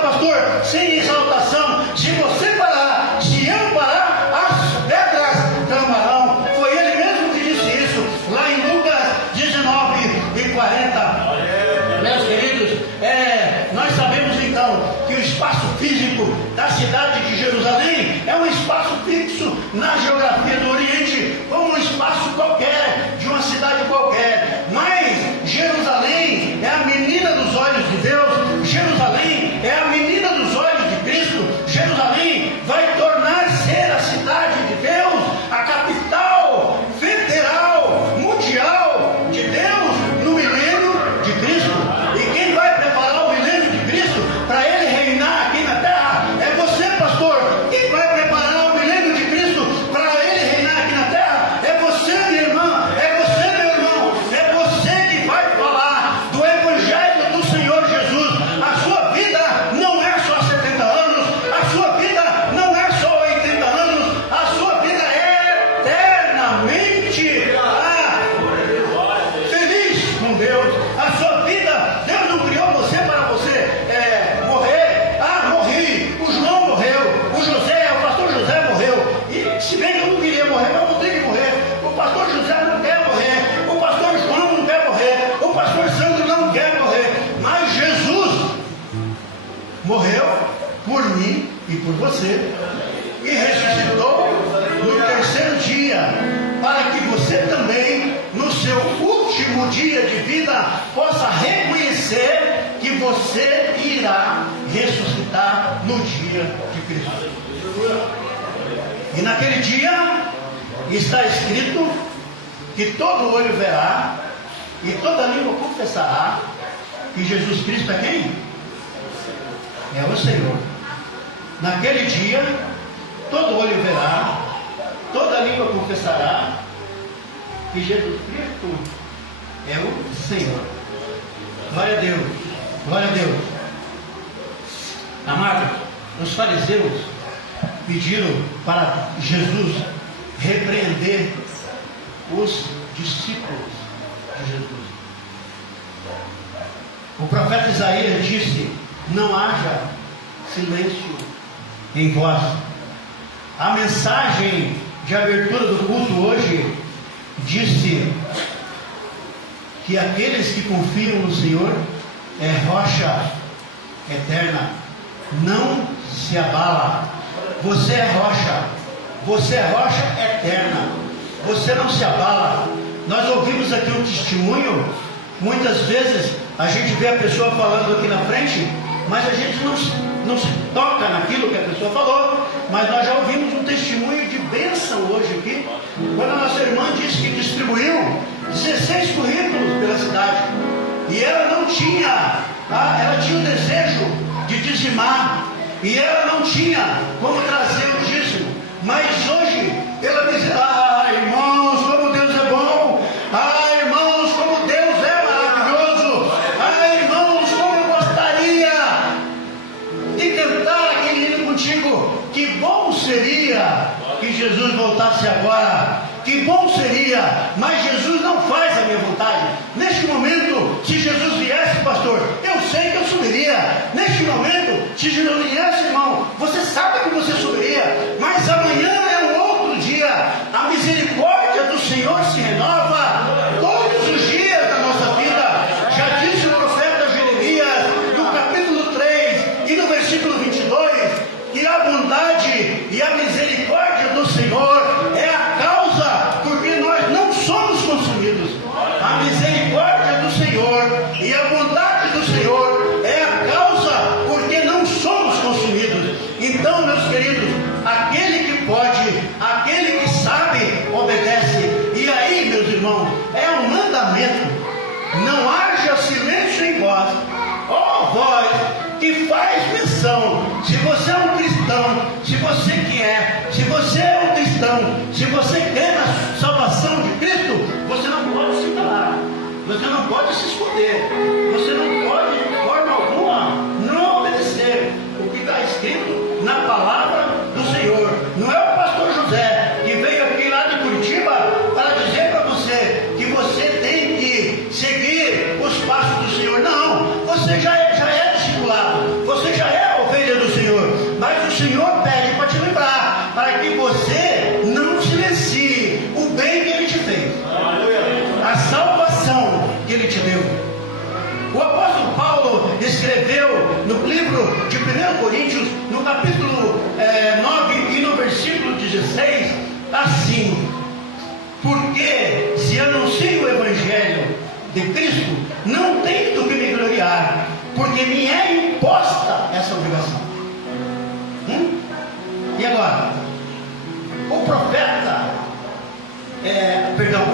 pastor, sem exaltação. Se você parar, se eu parar, as pedras clamarão. Foi ele mesmo que disse isso, lá em Lucas 19:40. Meus queridos, nós sabemos então que o espaço físico da cidade de Jerusalém é um espaço fixo na geografia do Oriente, como um espaço qualquer, de uma cidade qualquer. Mas Jerusalém é a menina dos olhos de Deus, Jerusalém é a menina dos olhos de Cristo, Jerusalém vai tornar ser a cidade de Deus, a capital federal, mundial de Deus no milênio de Cristo. E quem vai preparar o milênio de Cristo para ele reinar aqui na terra é você, pastor. Quem vai preparar o milênio de Cristo para ele reinar aqui na terra é você, minha irmã, é você, meu irmão, é você que vai falar do Evangelho do Senhor Jesus. A sua vida não é só 70 anos, a sua vida não é só 80 anos, a sua vida é eternamente feliz com Deus. A sua vida, Deus não criou você para você morrer. Morri, o João morreu, o José, o pastor José morreu. E se bem que eu não queria morrer, mas eu vou ter que morrer. O pastor José não quer morrer, o pastor João não quer morrer, o pastor Sandro não quer morrer. Mas Jesus morreu por mim e por você e ressuscitou no terceiro dia, para que você também, no seu último dia de vida, possa reconhecer que você irá ressuscitar no dia de Cristo. E naquele dia está escrito que todo olho verá e toda língua confessará que Jesus Cristo é quem? É o Senhor. Naquele dia todo olho verá, toda língua confessará que Jesus Cristo é o Senhor. Glória a Deus. Glória a Deus. Amados, os fariseus pediram para Jesus repreender os discípulos de Jesus. O profeta Isaías disse: não haja silêncio em vós. A mensagem de abertura do culto hoje disse que aqueles que confiam no Senhor é rocha eterna, não se abala. Você é rocha eterna, você não se abala. Nós ouvimos aqui um testemunho, muitas vezes a gente vê a pessoa falando aqui na frente, mas a gente não se toca naquilo que a pessoa falou. Mas nós já ouvimos um testemunho de bênção hoje aqui, quando a nossa irmã disse que distribuiu 16 currículos pela cidade, e ela não tinha, ela tinha o desejo de dizimar, e ela não tinha como trazer o dízimo, mas hoje ela diz: irmãos, como Deus é bom, irmãos, como Deus é maravilhoso, irmãos, como eu gostaria de cantar aquele hino contigo. Que bom seria que Jesus voltasse agora, que bom seria, mas Jesus não faz a minha vontade. Neste momento, se Jesus viesse, pastor, eu sei que eu subiria. Neste momento, se Jesus viesse, irmão, você sabe que você subiria, mas amanhã é um outro dia. A misericórdia do Senhor se renova todos os dias da nossa vida. Já disse o profeta Jeremias, no capítulo 3 e no versículo 22, que a bondade e a misericórdia do Senhor é a causa porque nós não somos consumidos. A misericórdia do Senhor e a bondade do Senhor é a causa porque não somos consumidos. Então, meus queridos, aquele que pode, aquele que sabe, obedece. E aí, meus irmãos, é um mandamento: não haja silêncio em vós, ó vós que faz menção. Se você é um cristão, se você se você é um cristão, se você crê na salvação de Cristo, você não pode se calar. Você não pode se esconder. Você não pode, de forma alguma, não obedecer o que está escrito na palavra do Senhor. Não é o pastor José que veio aqui lá de Curitiba para dizer para você que você tem que seguir os passos do Senhor. Não, você já é discipulado, você já é ovelha do Senhor. Mas o Senhor pede para te lembrar, para que você não silencie o bem que Ele te fez, a salvação que Ele te deu. O apóstolo Paulo escreveu no livro de 1 Coríntios, no capítulo 9 e no versículo 16, assim: porque se anuncio o Evangelho de Cristo, não tenho do que me gloriar, porque me é imposta essa obrigação. E agora? O profeta,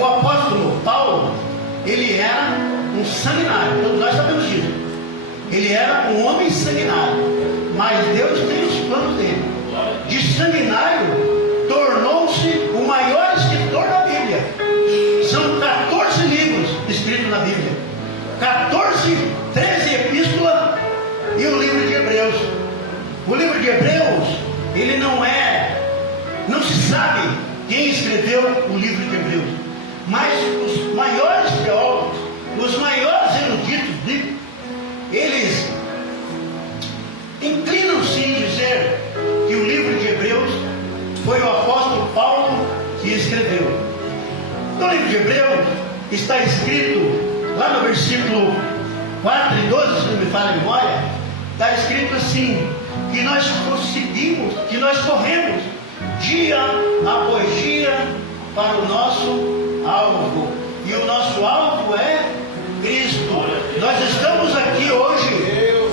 o apóstolo Paulo, ele era um sanguinário, todos nós sabemos disso. Ele era um homem sanguinário, mas Deus tem os planos dele. De sanguinário, tornou-se o maior escritor da Bíblia. São 14 livros escritos na Bíblia, 13 epístolas e o livro de Hebreus. O livro de Hebreus, ele não se sabe quem escreveu o livro de Hebreus, mas os maiores teólogos, os maiores eruditos bíblicos, eles inclinam-se em dizer que o livro de Hebreus foi o apóstolo Paulo que escreveu. No livro de Hebreus está escrito, lá no versículo 4 e 12, se não me falha a memória, está escrito assim: que nós conseguimos, que nós corremos dia após dia para o nosso alvo, e o nosso alvo é Cristo. Nós estamos aqui hoje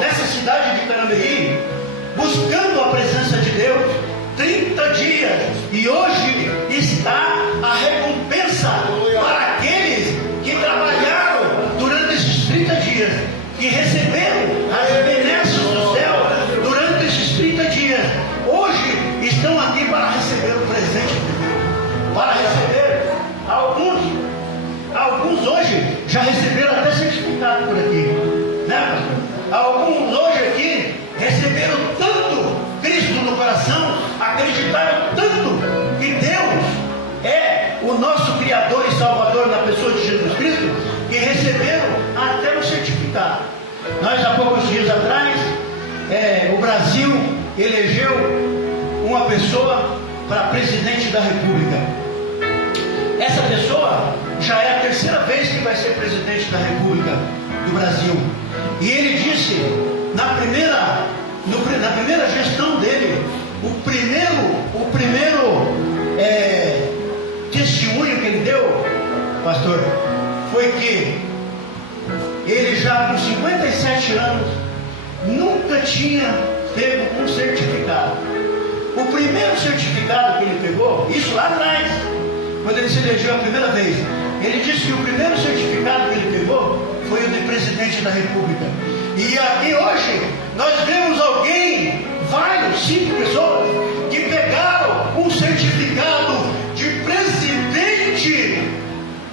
nessa cidade de Carambeí, buscando a presença de Deus 30 dias, e hoje está a recompensa para aqueles que trabalharam durante esses 30 dias, que receberam as benesses do céu durante esses 30 dias. Hoje estão aqui para receber o presente de Deus, para receber alguns hoje já receberam até certificado por aqui, né, pastor? Alguns hoje aqui receberam tanto Cristo no coração, acreditaram tanto que Deus é o nosso Criador e Salvador na pessoa de Jesus Cristo, que receberam até o certificado. Nós, há poucos dias atrás, o Brasil elegeu uma pessoa para presidente da República. Essa pessoa já é a terceira vez que vai ser presidente da República do Brasil. E ele disse, na primeira gestão dele, o primeiro testemunho que ele deu, pastor, foi que ele já com 57 anos nunca tinha pego um certificado. O primeiro certificado que ele pegou, isso lá atrás, quando ele se elegeu a primeira vez, ele disse que o primeiro certificado que ele pegou foi o de presidente da República. E aqui hoje nós vemos alguém, vários, 5 pessoas, que pegaram um certificado de presidente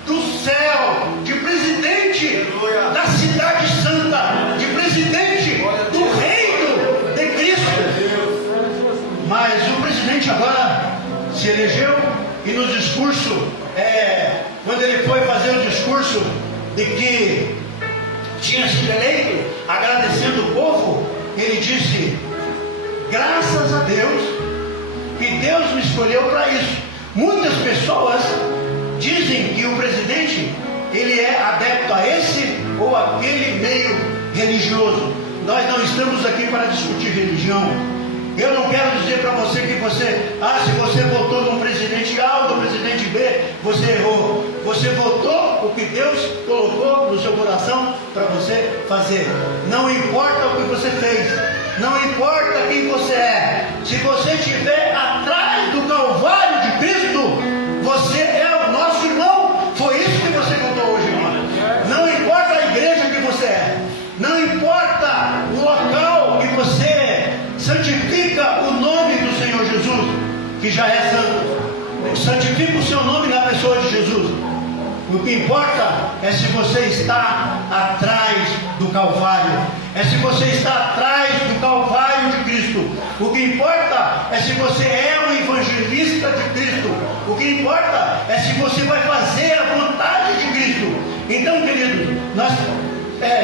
do céu, de presidente da cidade santa, de presidente do reino de Cristo. Mas o presidente agora se elegeu e no discurso, quando ele foi fazer o discurso de que tinha sido eleito, agradecendo o povo, ele disse: graças a Deus, que Deus me escolheu para isso. Muitas pessoas dizem que o presidente, ele é adepto a esse ou aquele meio religioso. Nós não estamos aqui para discutir religião. Eu não quero dizer para você que se você votou no presidente A ou no presidente B, você errou. Você votou o que Deus colocou no seu coração para você fazer. Não importa o que você fez, não importa quem você é. Se você estiver atrás do Calvário de Cristo, você é o nosso irmão. Foi isso que você votou hoje, irmão. Não importa a igreja que você é, não importa o local que você é, santifica o nome do Senhor Jesus, que já é santo. Santifica o seu nome na pessoa de Jesus. O que importa é se você está atrás do Calvário, é se você está atrás do Calvário de Cristo. O que importa é se você é um evangelista de Cristo. O que importa é se você vai fazer a vontade de Cristo. Então, queridos, nós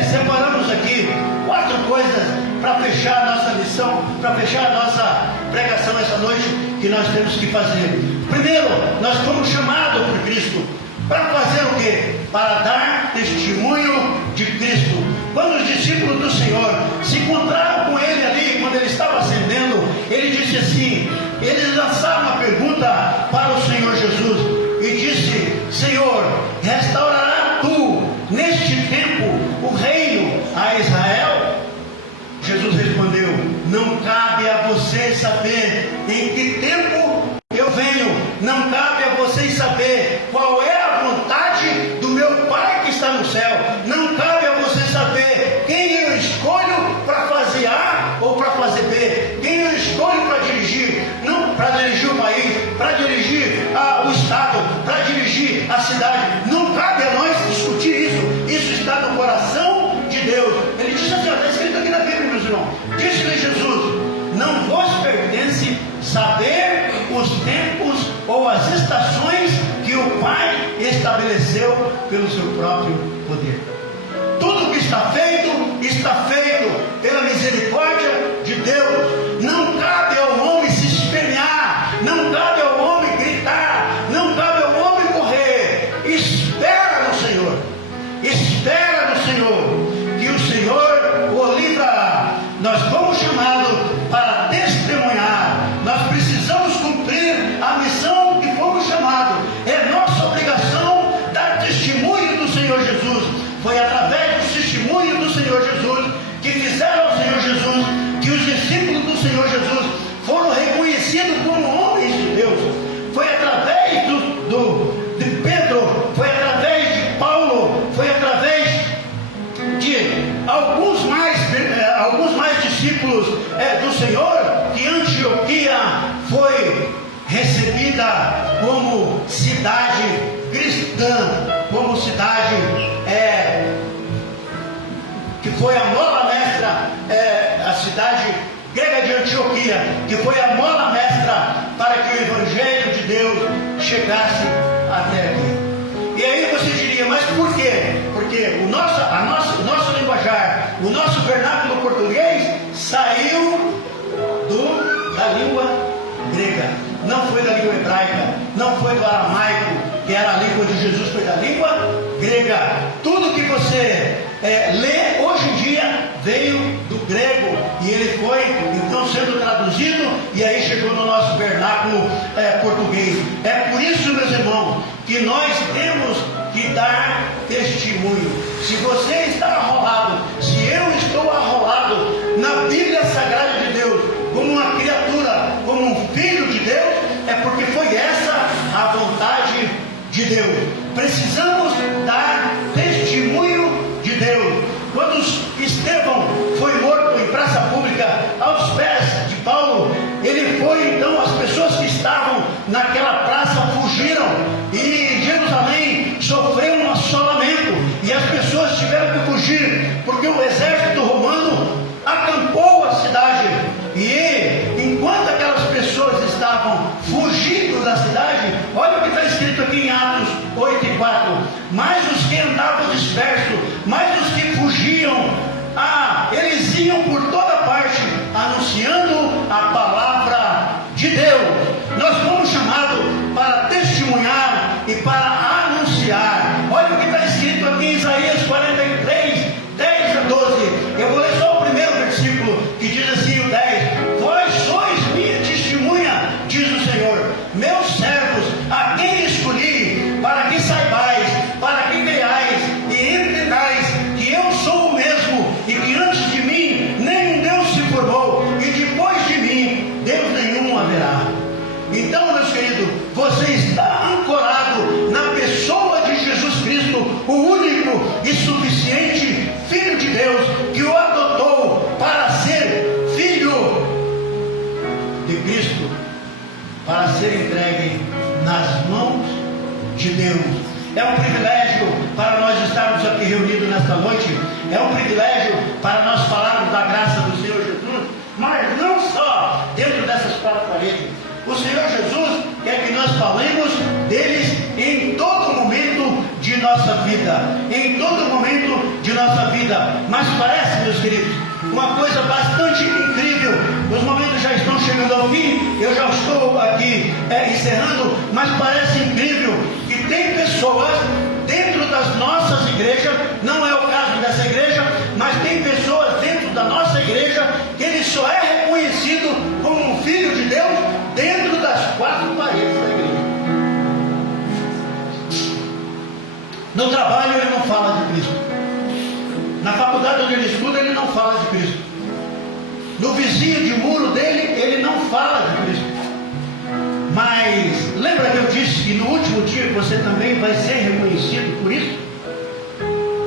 separamos aqui 4 coisas para fechar a nossa lição, para fechar a nossa pregação essa noite, que nós temos que fazer. Primeiro, nós fomos chamados por Cristo para fazer o quê? Para dar testemunho de Cristo. Quando os discípulos do Senhor se encontraram com Ele ali, quando Ele estava ascendendo, Ele disse assim, eles lançaram uma pergunta para o Senhor Jesus e disse, Senhor, restaurará Tu neste tempo o reino a Israel? Jesus respondeu, não cabe a vocês saber em que tempo eu venho, não cabe a vocês saber qual é a vontade do meu Pai que está no céu, não cabe a vocês saber quem eu escolho para fazer A ou para fazer B, quem eu escolho para dirigir, não para dirigir o país, para dirigir o estado, para dirigir a cidade. Não cabe a nós discutir isso está no coração de Deus. Ele disse assim, está escrito aqui na Bíblia, meus irmãos, disse-lhe Jesus, não vos pertence saber os tempos ou as estações que o Pai estabeleceu pelo seu próprio poder. Tudo que está feito pela misericórdia de Deus. Não cabe ao homem se espelhar, não cabe ao homem gritar, não cabe ao homem correr. Espera no Senhor, que o Senhor o livrará. Nós fomos chamados para testemunhar, nós precisamos cumprir a missão que fomos chamados. É nossa obrigação dar testemunho do Senhor Jesus. Foi através do testemunho do Senhor Jesus que fizeram ao Senhor Jesus, que os discípulos do Senhor Jesus foram reconhecidos como homens de Deus. Foi através de Pedro, foi através de Paulo, foi através de alguns mais discípulos do Senhor, que Antioquia foi recebida como cidade cristã, como cidade que foi a mola mestra, a cidade grega de Antioquia, que foi a mola mestra para que o Evangelho de Deus chegasse até aqui. E aí você diria, mas por quê? Porque o nosso linguajar, o nosso vernáculo português saiu da língua grega, não foi da língua hebraica, não foi do aramaico, que era a língua de Jesus, foi da língua grega. Tudo que você lê hoje em dia veio do grego e ele foi então sendo traduzido e aí chegou no nosso vernáculo português. É por isso, meus irmãos, que nós temos que dar testemunho. Se você está arrolado, se eu estou arrolado na Bíblia Sagrada de Deus, como uma criatura, como um filho de Deus, é porque foi essa a vontade de Deus. Precisamos dar testemunho de Deus. Quando Estevão foi morto em praça pública aos pés de Paulo, ele foi então, as pessoas que estavam naquela praça fugiram e Jerusalém sofreu um assolamento e as pessoas tiveram que fugir porque o exército romano acampou a cidade. E enquanto aquelas pessoas estavam fugindo da cidade, olha o que está escrito aqui em Atos 8:4, mas os que andavam dispersos, mas os que fugiam, eles iam por toda parte anunciando a palavra de Deus. Nós fomos chamados para testemunhar e para anunciar. Olha o que está escrito aqui em Isaías 43, 10 a 12. Eu vou ler só o primeiro versículo, que diz assim, o 10: Vós sois minha testemunha, diz o Senhor, meus servos, a quem escolhi, para que saibais, para que vejais e entendais que eu sou o mesmo, e que antes de mim nenhum Deus se formou, e depois de mim Deus nenhum haverá. Então, meus queridos, você está ancorado na pessoa de Jesus Cristo, o único e suficiente Filho de Deus, que o adotou para ser filho de Cristo, para ser entregue nas mãos de Deus. É um privilégio para nós estarmos aqui reunidos nesta noite. É um privilégio para nós falarmos da graça do Senhor Jesus, mas não só dentro dessas quatro paredes. O Senhor Jesus quer que nós falemos deles em todo momento de nossa vida. Em todo momento de nossa vida. Mas parece, meus queridos, uma coisa bastante incrível. Os momentos já estão chegando ao fim. Eu já estou aqui encerrando. Mas parece incrível que tem pessoas dentro das nossas igrejas, não é o caso dessa igreja, mas tem pessoas dentro da nossa igreja que ele só é reconhecido como um filho de Deus dentro das quatro paredes da igreja. No trabalho ele não fala de Cristo. Na faculdade onde ele estuda ele não fala de Cristo. No vizinho de muro dele ele não fala de Cristo. Mas lembra que eu disse que no último dia você também vai ser reconhecido por isso?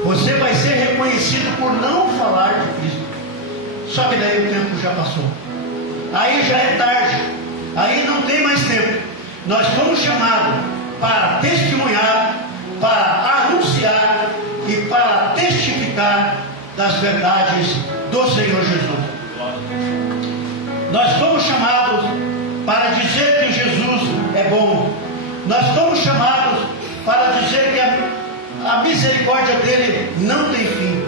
Você vai ser reconhecido por não falar de Cristo. Só que daí o tempo já passou. Aí já é tarde. Aí não tem mais tempo. Nós fomos chamados para testemunhar, para anunciar e para testificar das verdades do Senhor Jesus. Nós fomos chamados para dizer que Jesus é bom. Nós fomos chamados para dizer que a misericórdia dele não tem fim.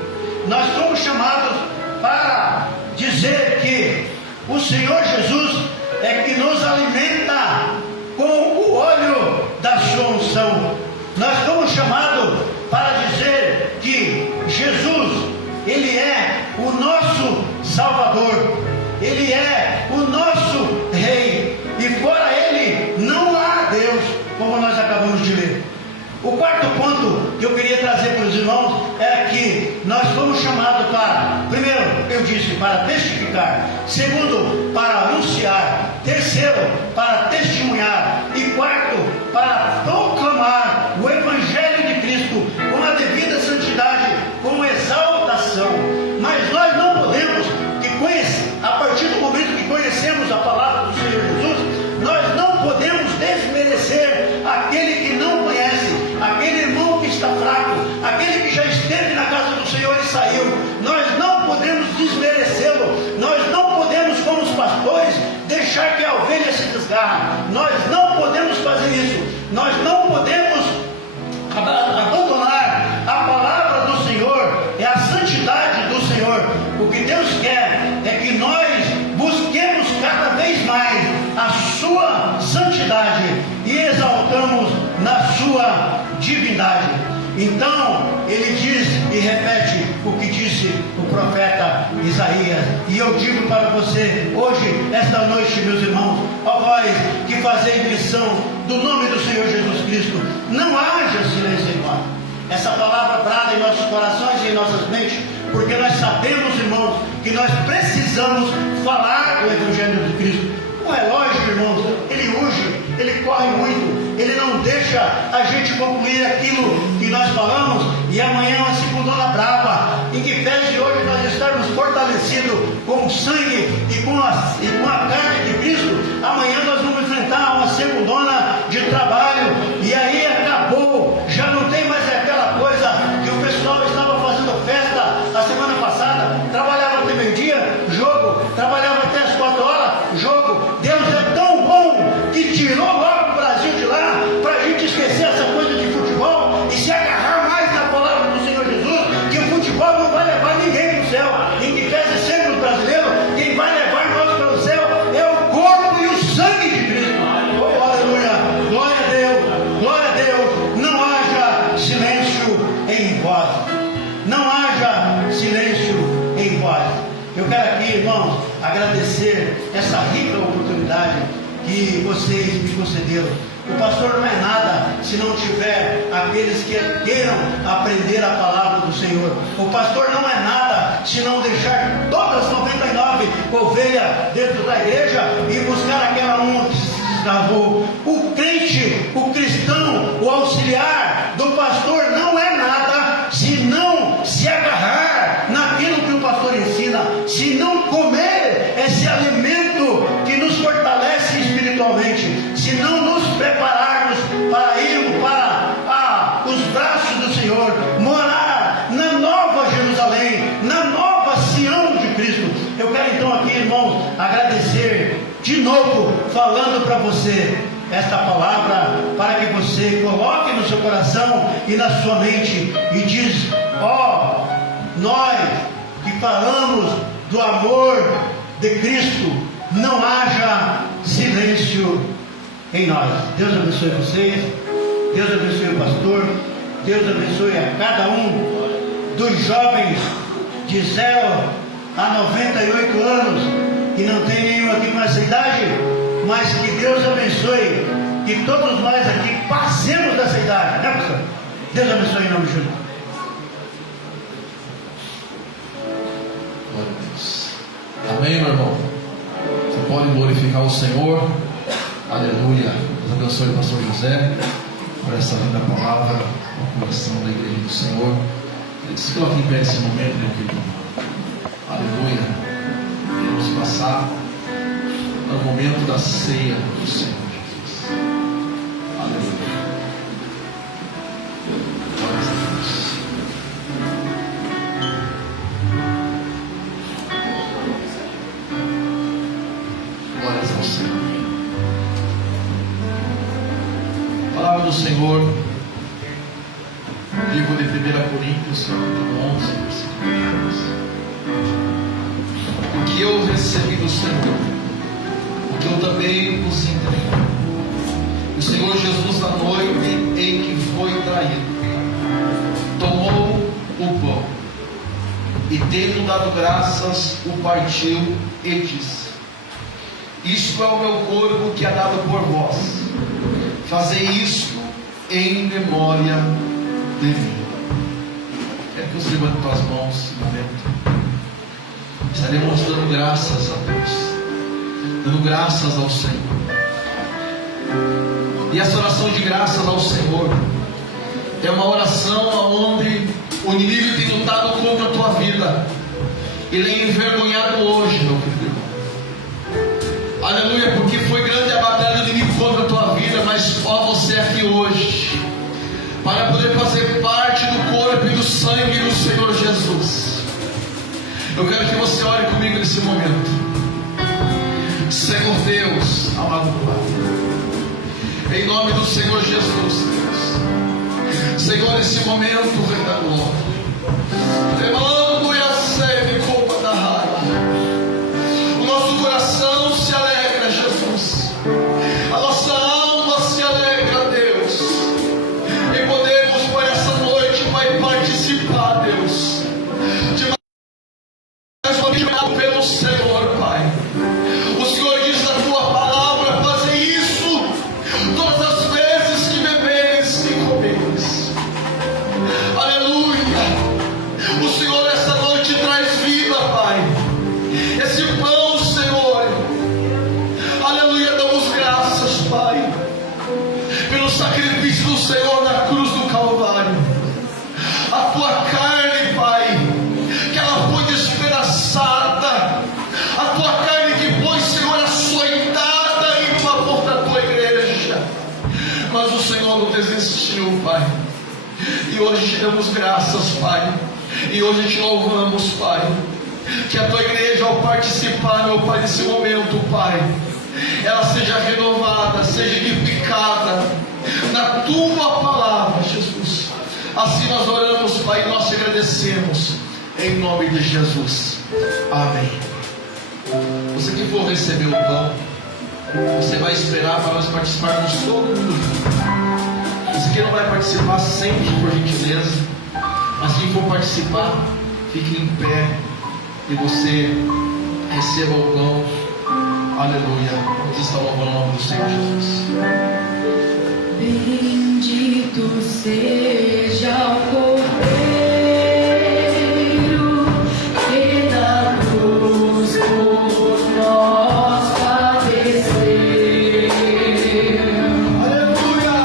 Nós fomos chamados para dizer que o Senhor Jesus é que nos alimenta com o óleo da sua unção. Nós fomos chamados para dizer que Jesus, ele é o nosso Salvador. Ele é o nosso Rei. E fora ele não há Deus, como nós acabamos de ler. O quarto ponto que eu queria trazer para os irmãos é que nós fomos chamados para, primeiro, eu disse, para testificar. Segundo, para anunciar. Terceiro, para testemunhar. E quarto, para proclamar o Evangelho de Cristo com a devida santidade, com exaltação. Mas nós não podemos, a partir do momento que conhecemos a palavra do Senhor Jesus, nós não podemos desmerecer aquele que não conhece, aquele irmão que está fraco, aquele que já esteve na casa do Senhor e saiu. Nós não podemos desmerecê-lo. Nós não podemos, como os pastores, deixar que a ovelha se desgarre. Nós não podemos fazer isso. Nós não podemos abandonar a palavra do Senhor, é a santidade do Senhor. O que Deus quer é que nós busquemos cada vez mais a sua santidade e exaltamos na sua divindade. Então ele diz e repete o que disse o profeta Isaías. E eu digo para você hoje, esta noite, meus irmãos, ó vós que fazeis menção do nome do Senhor Jesus Cristo, não haja silêncio em nós. Essa palavra brada em nossos corações e em nossas mentes, porque nós sabemos, irmãos, que nós precisamos falar do Evangelho de Cristo. O relógio, irmãos, ele urge, ele corre muito, ele não deixa a gente concluir aquilo que nós falamos, e amanhã é uma segundona brava, em que pese de hoje nós estarmos fortalecidos com o sangue e com a carne de Cristo, amanhã nós vamos enfrentar uma segundona de trabalho, e aí acabou, já não tem mais aquela coisa que o pessoal estava fazendo festa a semana passada, trabalhava até meio-dia, jogo, trabalhava até as 4 horas, jogo. Deus é tão bom que tirou logo o Brasil de lá para a gente esquecer essa coisa de futebol e se agarrar mais na palavra do Senhor Jesus, que o futebol não vai levar ninguém para o céu. Em que pese sermos brasileiros, quem vai levar nós para o céu é o corpo e o sangue de Cristo. Oh, aleluia! Glória a Deus! Glória a Deus! Não haja silêncio em vós. Não haja silêncio em vós. Eu quero aqui, irmãos, agradecer essa rica oportunidade que vocês me concederam. O pastor não é nada se não tiver aqueles que queiram aprender a palavra do Senhor. O pastor não é nada se não deixar todas as 99 ovelhas dentro da igreja e buscar aquela uma que se desgravou. O crente, o cristão, o auxiliar do pastor não é nada se não se agarrar naquilo que o pastor ensina, se não comer esse alimento que nos fortalece espiritualmente, se não nos prepararmos para irmos para os Eu quero então aqui, irmãos, agradecer de novo, falando para você esta palavra, para que você coloque no seu coração e na sua mente e diz: ó, nós que falamos do amor de Cristo, não haja silêncio em nós. Deus abençoe vocês, Deus abençoe o pastor, Deus abençoe a cada um dos jovens de 0 a 98 anos, que não tem nenhum aqui com essa idade, mas que Deus abençoe, que todos nós aqui passemos dessa idade, né, pastor? Deus abençoe em nome de Jesus. Glória a Deus. Amém, meu irmão? Você pode glorificar o Senhor. Aleluia. Deus abençoe o pastor José por essa linda palavra, o coração da igreja do Senhor. Se coloque em pé nesse momento, meu querido. Aleluia. Vamos passar ao momento da ceia do Senhor Jesus. Aleluia. Glórias a Deus. Glórias ao Senhor. A palavra do Senhor, livro de 1 Coríntios, capítulo 11, versículo 10. O que eu recebi do Senhor, o que eu também vos entreguei. O Senhor Jesus, na noite em que foi traído, tomou o pão e, tendo dado graças, o partiu e disse: isto é o meu corpo que é dado por vós, fazei isto em memória de mim. Quero que você levante as mãos nesse momento. Estaremos dando graças a Deus, dando graças ao Senhor. E essa oração de graças ao Senhor é uma oração onde o inimigo tem lutado contra a tua vida. Ele é envergonhado hoje, meu querido irmão. Aleluia, porque foi grande a batalha do inimigo contra a tua vida, mas ó, você aqui hoje para poder fazer parte do corpo e do sangue do Senhor Jesus. Eu quero que você ore comigo nesse momento. Senhor Deus, amado Pai, em nome do Senhor Jesus, Deus, Senhor, nesse momento, Rei da Glória, demando e a sede culpa da raiva, o nosso coração se alegra, Jesus, a nossa alma se alegra, Deus, e podemos por essa noite, Pai, participar, Deus, de mais uma vez pelo Senhor, Pai. O Senhor diz na tua palavra: fazer isso todas as vezes que beberes e comeres. Aleluia. O Senhor essa noite traz vida, Pai. Esse pão, Senhor, aleluia, damos graças, Pai, pelo sacrifício do Senhor na cruz do Calvário. A tua carne, Pai, que ela foi despedaçada, a tua carne que foi, Senhor, açoitada em favor da tua igreja, mas o Senhor não desistiu, Pai, e hoje te damos graças, Pai, e hoje te louvamos, Pai, que a tua igreja, ao participar, meu Pai, desse momento, Pai, ela seja renovada, seja edificada na tua palavra, Jesus. Assim nós oramos, Pai, e nós te agradecemos, em nome de Jesus. Amém. Você que for receber o pão, você vai esperar para nós participarmos todo mundo junto. Você que não vai participar, sempre, por gentileza, mas quem for participar, fique em pé e você receba o pão. Aleluia. Vamos estar louvando o nome do Senhor Jesus. Bendito seja o Cordeiro que na cruz por nós padeceu. Aleluia.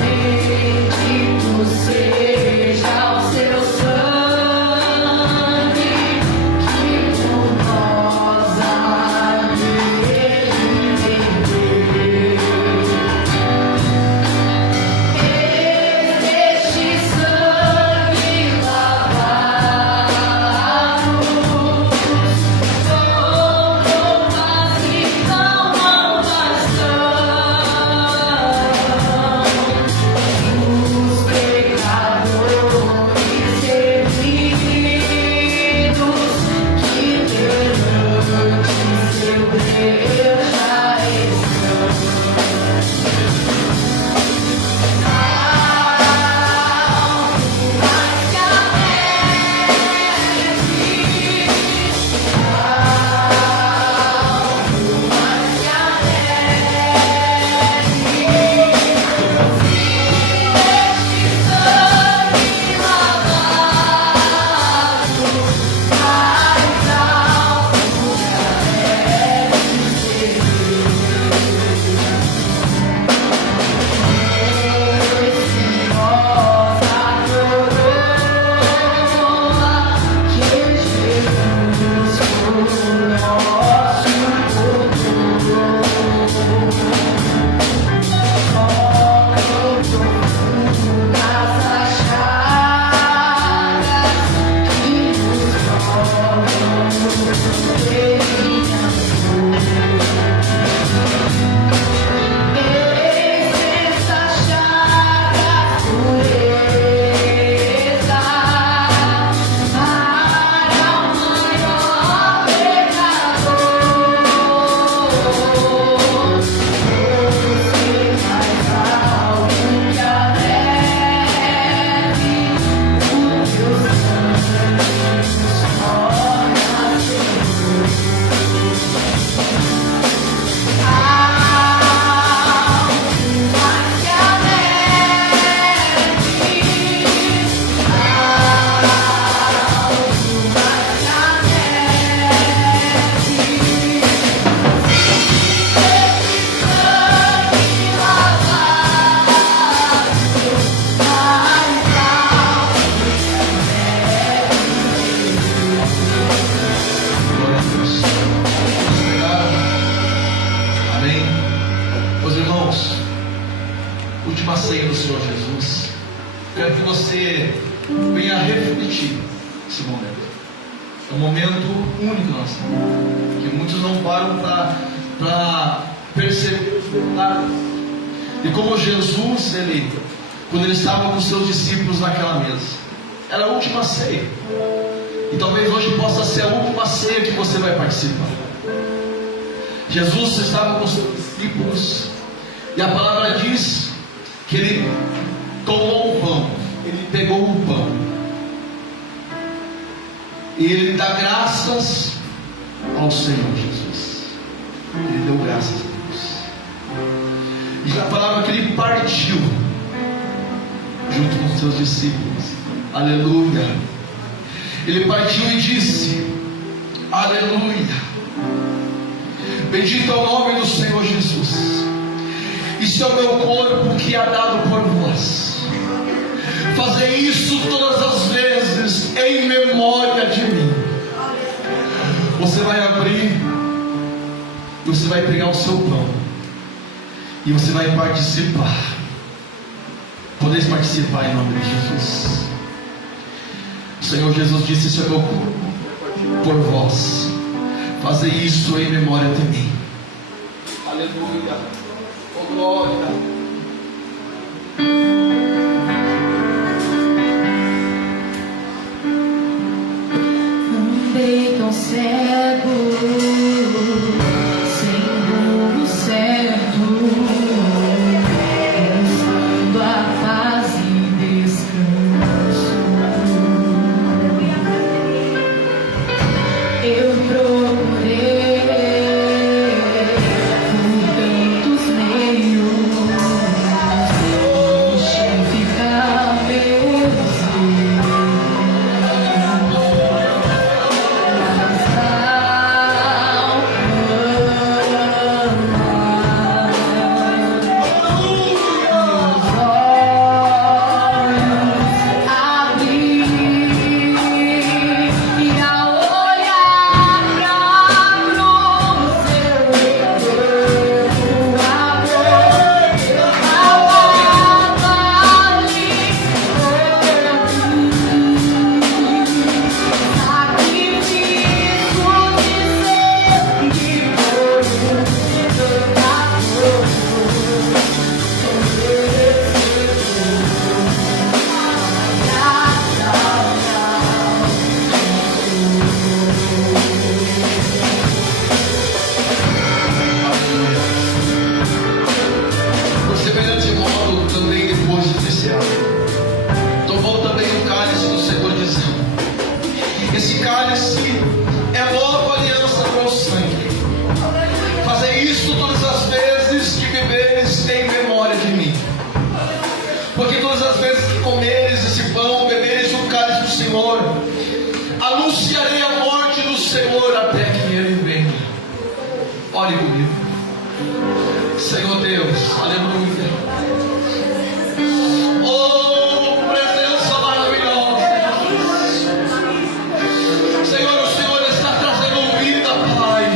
Bendito seja o seu sangue que por nós há de verter. Este sangue momento único nosso, que muitos não param para perceber os detalhes. E como Jesus, quando ele estava com os seus discípulos naquela mesa, era a última ceia, e talvez hoje possa ser a última ceia que você vai participar. Jesus estava com os seus discípulos, e a palavra diz que ele tomou o pão, ele pegou o pão, e ele dá graças ao Senhor Jesus. Ele deu graças a Deus, e a palavra que ele partiu junto com os seus discípulos. Aleluia. Ele partiu e disse: aleluia, bendito é o nome do Senhor Jesus. Isso é o meu corpo que é dado por vós. Fazer isso todas as vezes em memória de mim. Você vai abrir, você vai pegar o seu pão e você vai participar. Podeis participar em nome de Jesus. O Senhor Jesus disse: isso é meu corpo por vós. Fazer isso em memória de mim. Aleluia. Oh glória. Andei tão cego, sem rumo certo, buscando a paz e descanso. Eu procurei por tantos meios, justificar meus erros. Anunciarei a morte do Senhor até que Ele venha. Ore comigo. Senhor Deus, aleluia. Oh, presença maravilhosa. Senhor, o Senhor está trazendo vida, Pai.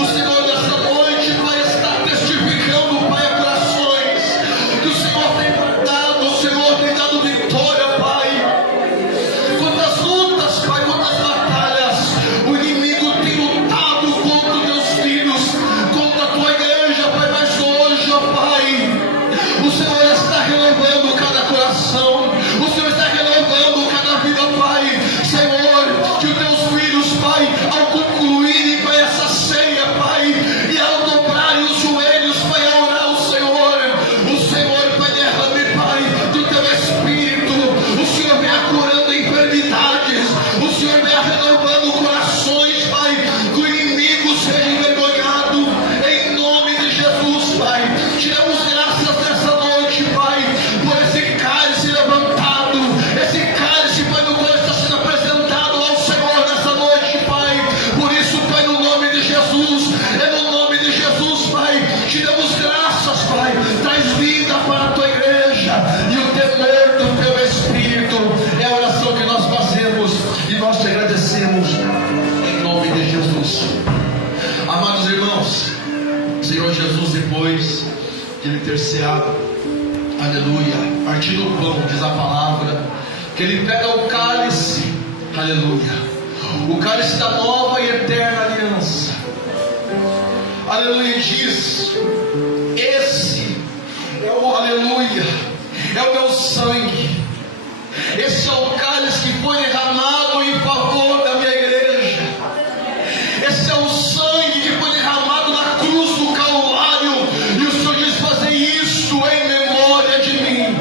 O Senhor nessa noite vai estar testificando, Pai, a corações que o Senhor tem guardado, o Senhor tem dado vitória, Pai. Quantas lutas, Pai, quantas batalhas o inimigo tem lutado contra os teus filhos, contra a tua igreja, Pai, mas hoje, ó Pai, o Senhor está renovando cada coração, o Senhor está renovando cada vida, Pai. Senhor, que os teus filhos, Pai, ao concluírem, Pai, essa ceia, Pai, e ao dobrarem os joelhos, Pai, a orar ao Senhor, Pai, derrame, Pai, do teu Espírito. O Senhor vem curando enfermidades, o Senhor vem renovando corações, Pai, que o inimigo seja envergonhado, em nome de Jesus, Pai. Tiramos graças nessa noite, Pai, por esse cálice levantado, esse cálice, Pai, no qual está sendo apresentado ao Senhor nessa noite, Pai. Por isso, Pai, no nome de Jesus, é no nome de Jesus, Pai, te damos graças, Pai. Traz vida para a tua igreja, e o temor do teu Espírito é a oração que nós fazemos, e nós te agradecemos em nome de Jesus. Amados irmãos, o Senhor Jesus, depois de ele ter ceado, aleluia, partindo o pão, diz a palavra, que ele pega o cálice, aleluia, o cálice da nova e eterna aliança. Aleluia, diz: esse é o aleluia, é o meu sangue. Esse é o cálice que foi derramado em favor da minha igreja. Esse é o sangue que foi derramado na cruz do Calvário. E o Senhor diz: fazer isso em memória de mim.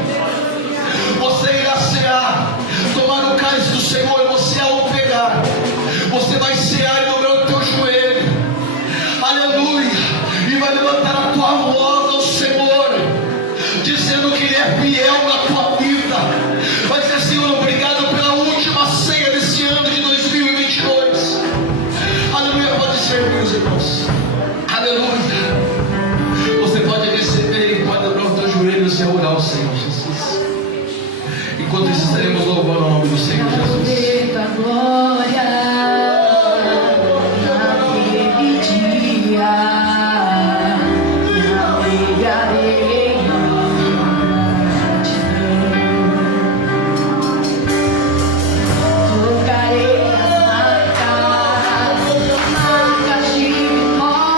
Você irá cear, tomar o cálice do Senhor, e você ao pegar, você vai cear e dobrar o teu joelho, aleluia, e vai levantar a tua voz ao Senhor, dizendo que Ele é fiel na tua vida. Vai dizer: Senhor, obrigado pela última ceia desse ano de 2022. Aleluia. Pode ser, meus irmãos, aleluia. Você pode receber e pode dobrar os teus joelhos e orar ao Senhor Jesus. Enquanto isso, estaremos louvando o nome do Senhor Jesus. Da glória naquele dia, navegarei tocarei as marcas de vitória.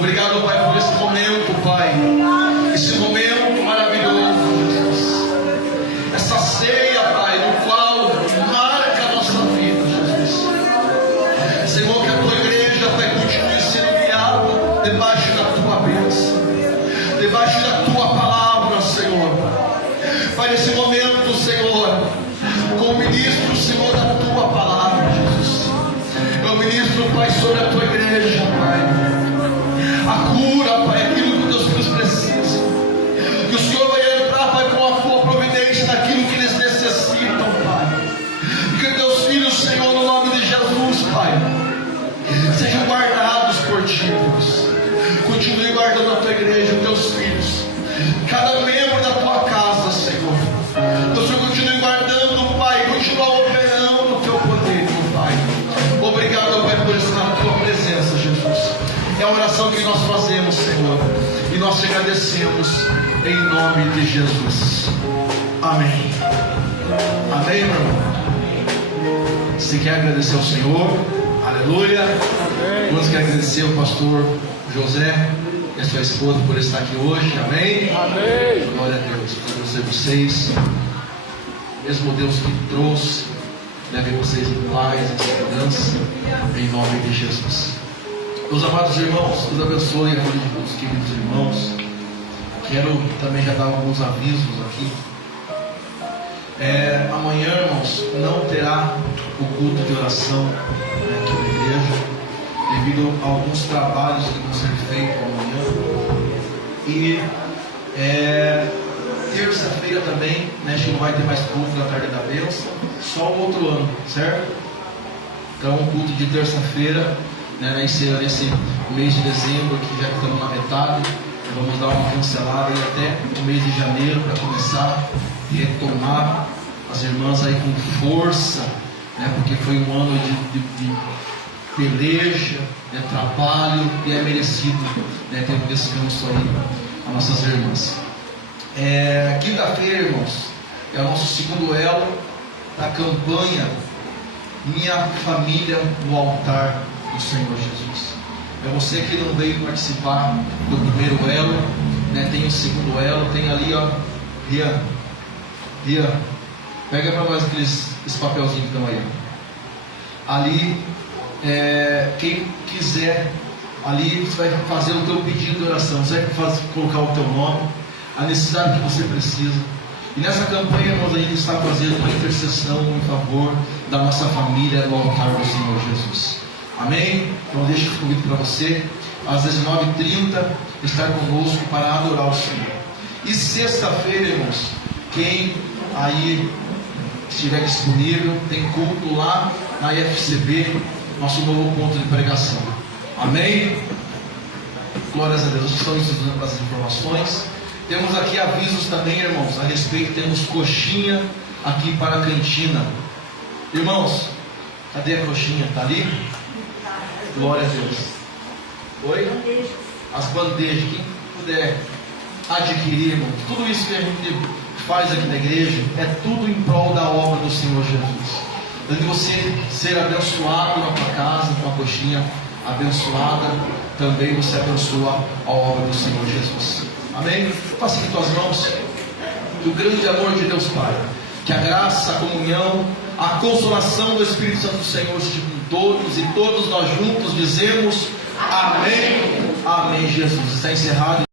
Obrigado, Pai, por esse momento, Pai. Esse momento maravilhoso, Jesus. Essa ceia, Pai, no qual marca a nossa vida, Jesus. Senhor, que a tua igreja, Pai, continue sendo guiada debaixo da tua bênção, debaixo da tua palavra, Senhor. Pai, nesse momento, Senhor, como ministro, Senhor, da tua palavra, Jesus. Eu ministro, Pai, sobre a tua igreja, Pai. A cura, Pai, aquilo que os teus filhos precisam. Que o Senhor vai entrar, Pai, com a tua providência naquilo que eles necessitam, Pai. E que teus filhos, Senhor, no nome de Jesus, Pai, sejam guardados por ti, Deus. Continue guardando a tua igreja, os teus filhos, cada membro da tua casa, Senhor. Que o Senhor continue guardando, Pai, continue operando no teu poder, meu Pai. Obrigado, Pai, por estar na tua presença, Jesus. É a oração que nós fazemos, Senhor, e nós te agradecemos em nome de Jesus. Amém. Amém, meu irmão? Se quer agradecer ao Senhor, aleluia. Quantos querem agradecer ao pastor José e a sua esposa por estar aqui hoje? Amém? Amém. Glória a Deus. Agradecer vocês. Mesmo Deus que trouxe, leve vocês em paz e segurança, em nome de Jesus. Meus amados irmãos, Deus abençoe a vida dos queridos irmãos. Quero também já dar alguns avisos aqui. Amanhã, irmãos, não terá o culto de oração aqui na igreja, devido a alguns trabalhos que vão ser feitos amanhã. E terça-feira também, acho que não vai ter mais culto na tarde da bênção, só o outro ano, certo? Então, o culto de terça-feira, nesse mês de dezembro, que já estamos na metade, vamos dar uma cancelada e até o mês de janeiro para começar a retomar as irmãs aí com força, porque foi um ano de peleja, trabalho, e é merecido ter um descanso aí a nossas irmãs. Quinta-feira, irmãos, é o nosso segundo elo da campanha Minha Família no Altar do Senhor Jesus. É você que não veio participar do primeiro elo, tem o segundo elo, tem ali, ó, Rian, pega para nós esse papelzinho que estão aí. Ali, quem quiser, ali você vai fazer o teu pedido de oração, você vai colocar o teu nome, a necessidade que você precisa. E nessa campanha nós ainda está fazendo uma intercessão em favor da nossa família no altar do Senhor Jesus. Amém? Então deixa esse convite para você, às 19h30, estar conosco para adorar o Senhor. E sexta-feira, irmãos, quem aí estiver disponível, tem culto lá na IFCB, nosso novo ponto de pregação. Amém? Glórias a Deus. Estão estudando as informações. Temos aqui avisos também, irmãos, a respeito. Temos coxinha aqui para a cantina. Irmãos, cadê a coxinha? Está ali? Glória a Deus. Oi? As bandejas. Quem puder adquirir, irmãos, tudo isso que a gente faz aqui na igreja é tudo em prol da obra do Senhor Jesus. Além de você ser abençoado na tua casa com a coxinha abençoada, também você abençoa a obra do Senhor Jesus. Amém? Faça aqui tuas mãos. Que o grande amor de Deus Pai, que a graça, a comunhão, a consolação do Espírito Santo do Senhor esteja com todos, e todos nós juntos dizemos amém. Amém, Jesus. Está encerrado.